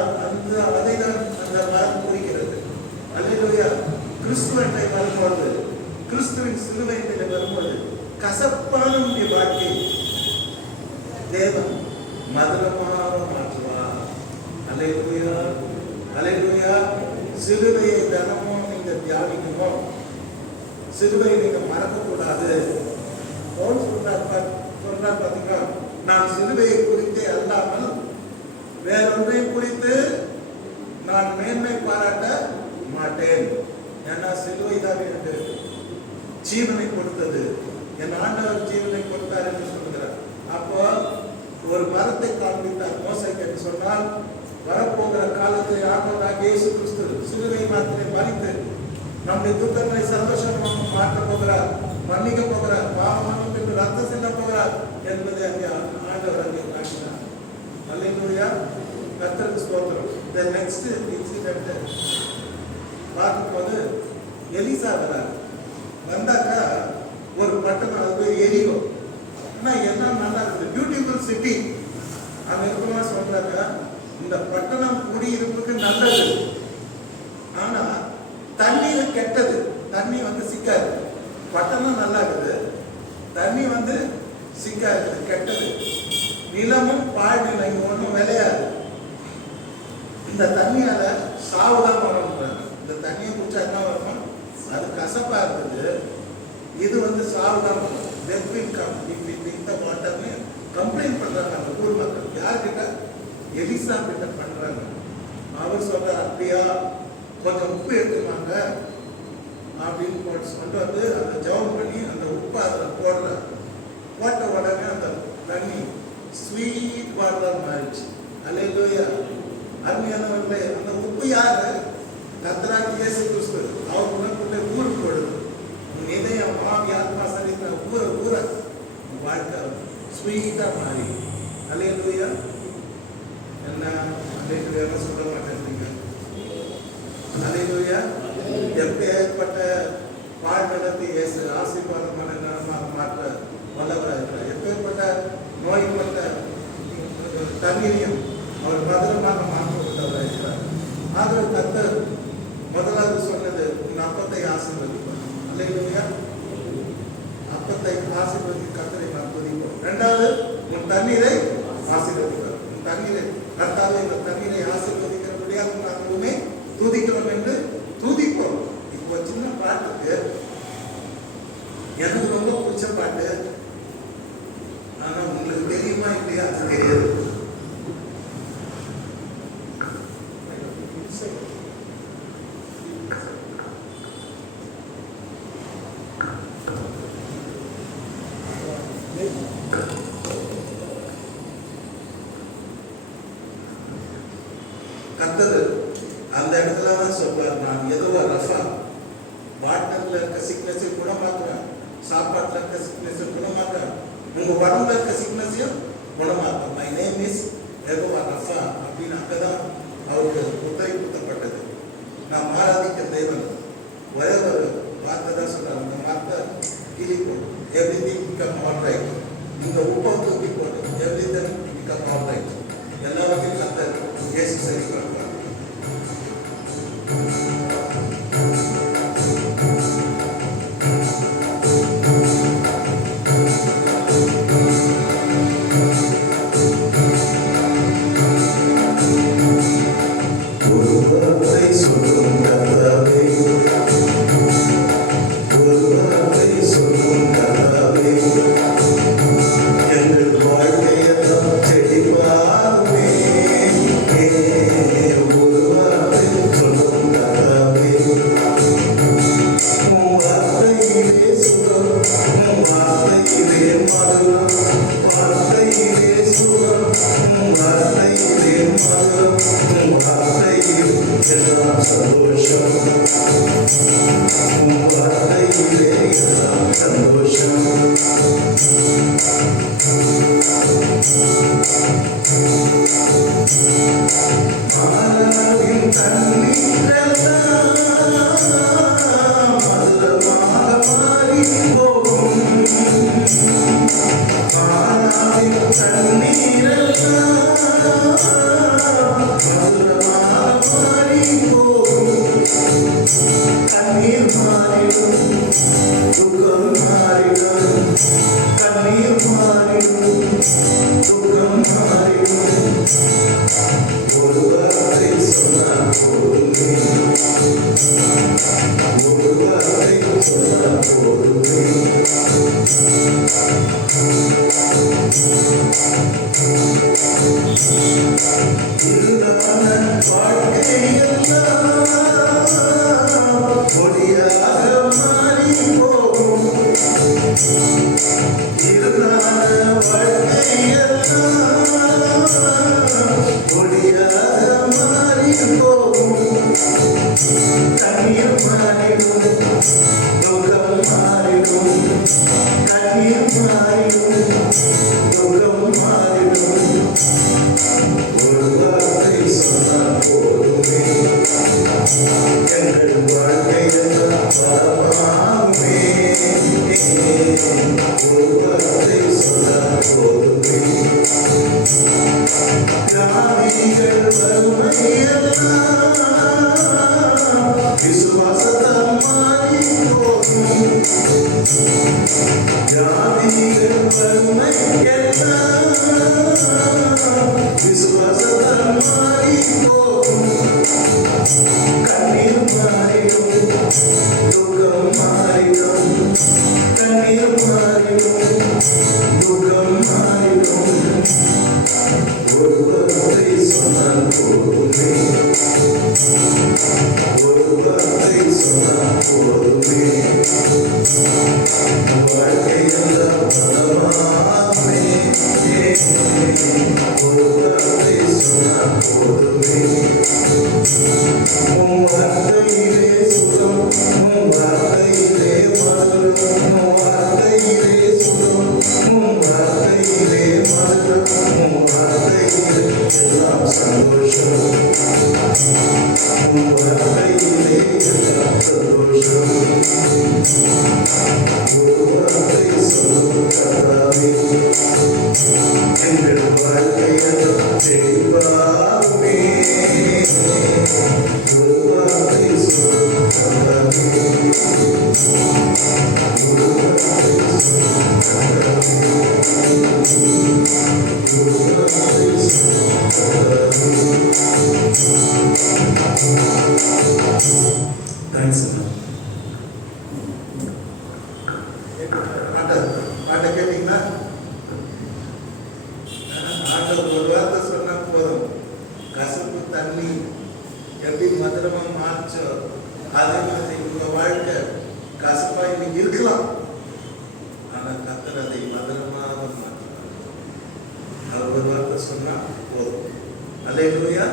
தான் அந்த மரம் குறிக்கிறது. அல்லேலூயா. கிறிஸ்துவனை வரும்போது, கிறிஸ்துவின் சிலுவை நிலை வரும்போது கசப்பான வாழ்க்கை தேவன் மதுரமாக மாற்றுவார். அல்லேலூயா. அல்லேலூயா. சிலுவையை தினமும் நீங்க தியானிக்கணும். சிலுவையை நீங்க மறக்க கூடாது. சொல்றார் பாத்தீங்களா, நான் சிலுவையை குறித்தே அல்லாமல் வேறொன்றை குறித்து நான் மேன்மை பாராட்ட மாட்டேன். ஏன்னா சிலுவை தான் எனக்கு ஜீவனை கொடுத்தது. என் ஆண்டவர் ஜீவனை கொடுத்தார் என்று சொல்கிறார். அப்போ ஒரு மரத்தை காண்பித்தார் மோசேக்கு என்று சொன்னால், வரப்போகிற காலத்தை ஆண்டவராகிய இயேசு கிறிஸ்து சிலுவை மாத்திரை மறித்து நம்முடைய துக்கங்களை சந்தோஷமாக மாற்ற போகிறார், மன்னிக்க போகிறார், பாவம் என்று ரத்தம் செல்ல போகிறார் என்பதை அங்கே ஆண்டவர் அங்கே காட்டினார். அல்லேலூயா. கர்த்தருக்கு ஸ்தோத்திரம். The next incident பார்க்கும்போது எலிசா வரார். வந்தாக்கா ஒரு பட்டணம், அது பேர் எரிகோ. ஆனால் எல்லாம் நல்லா இருக்குது, பியூட்டிஃபுல் சிட்டி. அங்கே இருக்கிறவங்க சொல்றாங்க, இந்த பட்டணம் குடியிருப்புக்கு நல்லது, ஆனா தண்ணீர் கெட்டது. தண்ணி சிக்காது. பட்டணம் நல்லா இருக்குது, தண்ணி சிக்காது, கெட்டது. நிலமும் பாழ்நிலை ஒன்றும் விளையாது. இந்த தண்ணியால சாவுதான் வரணும். இந்த தண்ணியை குடிச்சா என்ன வரணும்? அது கசப்பா இருக்குது. இது சாவுதான் வரும். Death will come if we drink the வாட்டர்னு கம்ப்ளைண்ட் பண்றாங்க அந்த ஊர் மக்கள். யார்கிட்ட? எலிசா கிட்ட பண்றாங்க. அவர் சொல்றார், அப்படியா, கொஞ்சம் உப்பு எடுத்துவாங்க அப்படின்னு சொல்லிட்டு அந்த ஜெபம் பண்ணி அந்த உப்பு அதில் போடுறார். போட்ட உடனே அந்த தண்ணி ஸ்வீட் வாட்டரா மாறிடுச்சு. அல்லேலூயா. அருமையானவர்களே, அந்த உப்பு யாரு? கர்த்தராகிய இயேசு கிறிஸ்து. அவர் உனக்குள்ளே ஊருக்கு போடுது. உன் இதயம், ஆவி, ஆத்மா, சரீரம் ஊற வாழ்க்கை ஸ்வீட்டா மாறி. அல்லேலூயா. என்ன அல்லேலூயா சொல்ல மாட்டேங்க. அல்லேலூயா. எப்பேற்பட்ட வாழ்நிலத்தை இயேசு ஆசீர்வாதமான மாற்ற வல்லவராக இருக்கிறார். எப்பேற்பட்ட நோய்பட்ட தண்ணீரையும் அவர் பத்திரமாக மாற்றப்பட்டவராக இருக்கிறார். ஆகவே கர்த்தர் முதலாவது சொன்னது, உன் அப்பத்தை ஆசீர்வதிப்பார். அல்லேலூயா. அப்பத்தை ஆசீர்வதி கர்த்தரை நாம் துதிப்போம். இரண்டாவது, உன் தண்ணீரை ஆசீர்வதிப்பார். உன் தண்ணீரை கர்த்தாவே இந்த தண்ணீரை ஆசீர்வதிக்கிறபடியாக நாங்களுமே துதிக்கிறோம் என்று துதிப்போம். இப்போ சின்ன பாட்டுக்கு எனக்கு ரொம்ப பிடிச்ச பாட்டு, ஆனா உங்களுக்கு தெரியுமா இல்லையா அது தெரியாது. கர்த்தர் அந்த இடத்துல தான் சொல்றார், நான் எதுவா ரஃபா, வாட்டர்ல இருக்க சிக்னஸை குணமாக்குறேன், சாப்பாட்டுல இருக்க சிக்னஸை குணமாக்குறேன், உங்க உடம்புல இருக்க சிக்னஸையும் குணமாக்குறேன். மை நேம் இஸ் எதுவா ரஃபா அப்படின்னு அங்கதான் அவருக்கு முத்திரை குத்தப்பட்டது. நாம் ஆராதிக்க தேவன் ஒரே ஒரு வார்த்தை தான் சொல்றாரு, இந்த வார்த்தை கிளி போடு, எவ்ரிதிங் பிகம் ஆல்ரைட். இந்த உப்பை தூக்கி போடு, எவ்ரிதிங் பிகம் ஆல்ரைட். எல்லாவற்றையும் கர்த்தர் இயேசு சரி பண்ணுவார். பாட்டை கேட்டீங்கன்னா ஆண்டவர் ஒரு வார்த்தை சொன்னா போதும், கசப்பு தண்ணி எப்படி மதுரமா மாற்றோ அதே மாதிரி உங்க வாழ்க்கை கசப்பா இன்னைக்கு இருக்கலாம், ஆனா கர்த்தர் அதை மதுரமாக மாற்றுவார். அவர் ஒரு வார்த்தை சொன்னா போதும். அல்லேலூயா.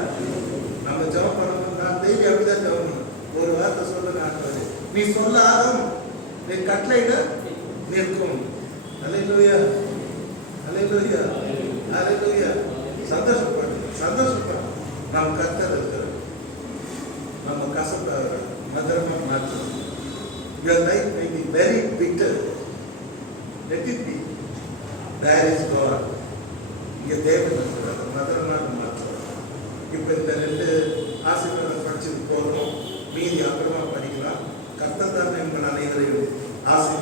நம்ம நம்ம ஜெபம் பண்ணணும். நான் டெய்லி அப்படிதான் ஜெபம் பண்ணணும். ஒரு வார்த்தை சொல்ல ஆண்டவரே, நீ சொல்லாதும் நீ கட்டளையிட நிற்கும். அல்லேலூயா, அல்லேலூயா, அல்லேலூயா. சந்தோஷப்படு, சந்தோஷப்படு. நாம் கர்த்தர் இருக்கிறோம். நம்ம கசப்ப மதுரமா மாற்றணும். Your life may be very bitter. Let it be. There is God. இங்கே தேவன் இருக்கிறார். மதுரமாக மாற்றுவார். இப்போ இந்த 2 ஆசீர்வாதம் படிச்சது போதும். மீதி அப்புறமா படிக்கலாம். கர்த்தர் தான் எங்கள் அனைவரையும் ஆசீர்வாதம்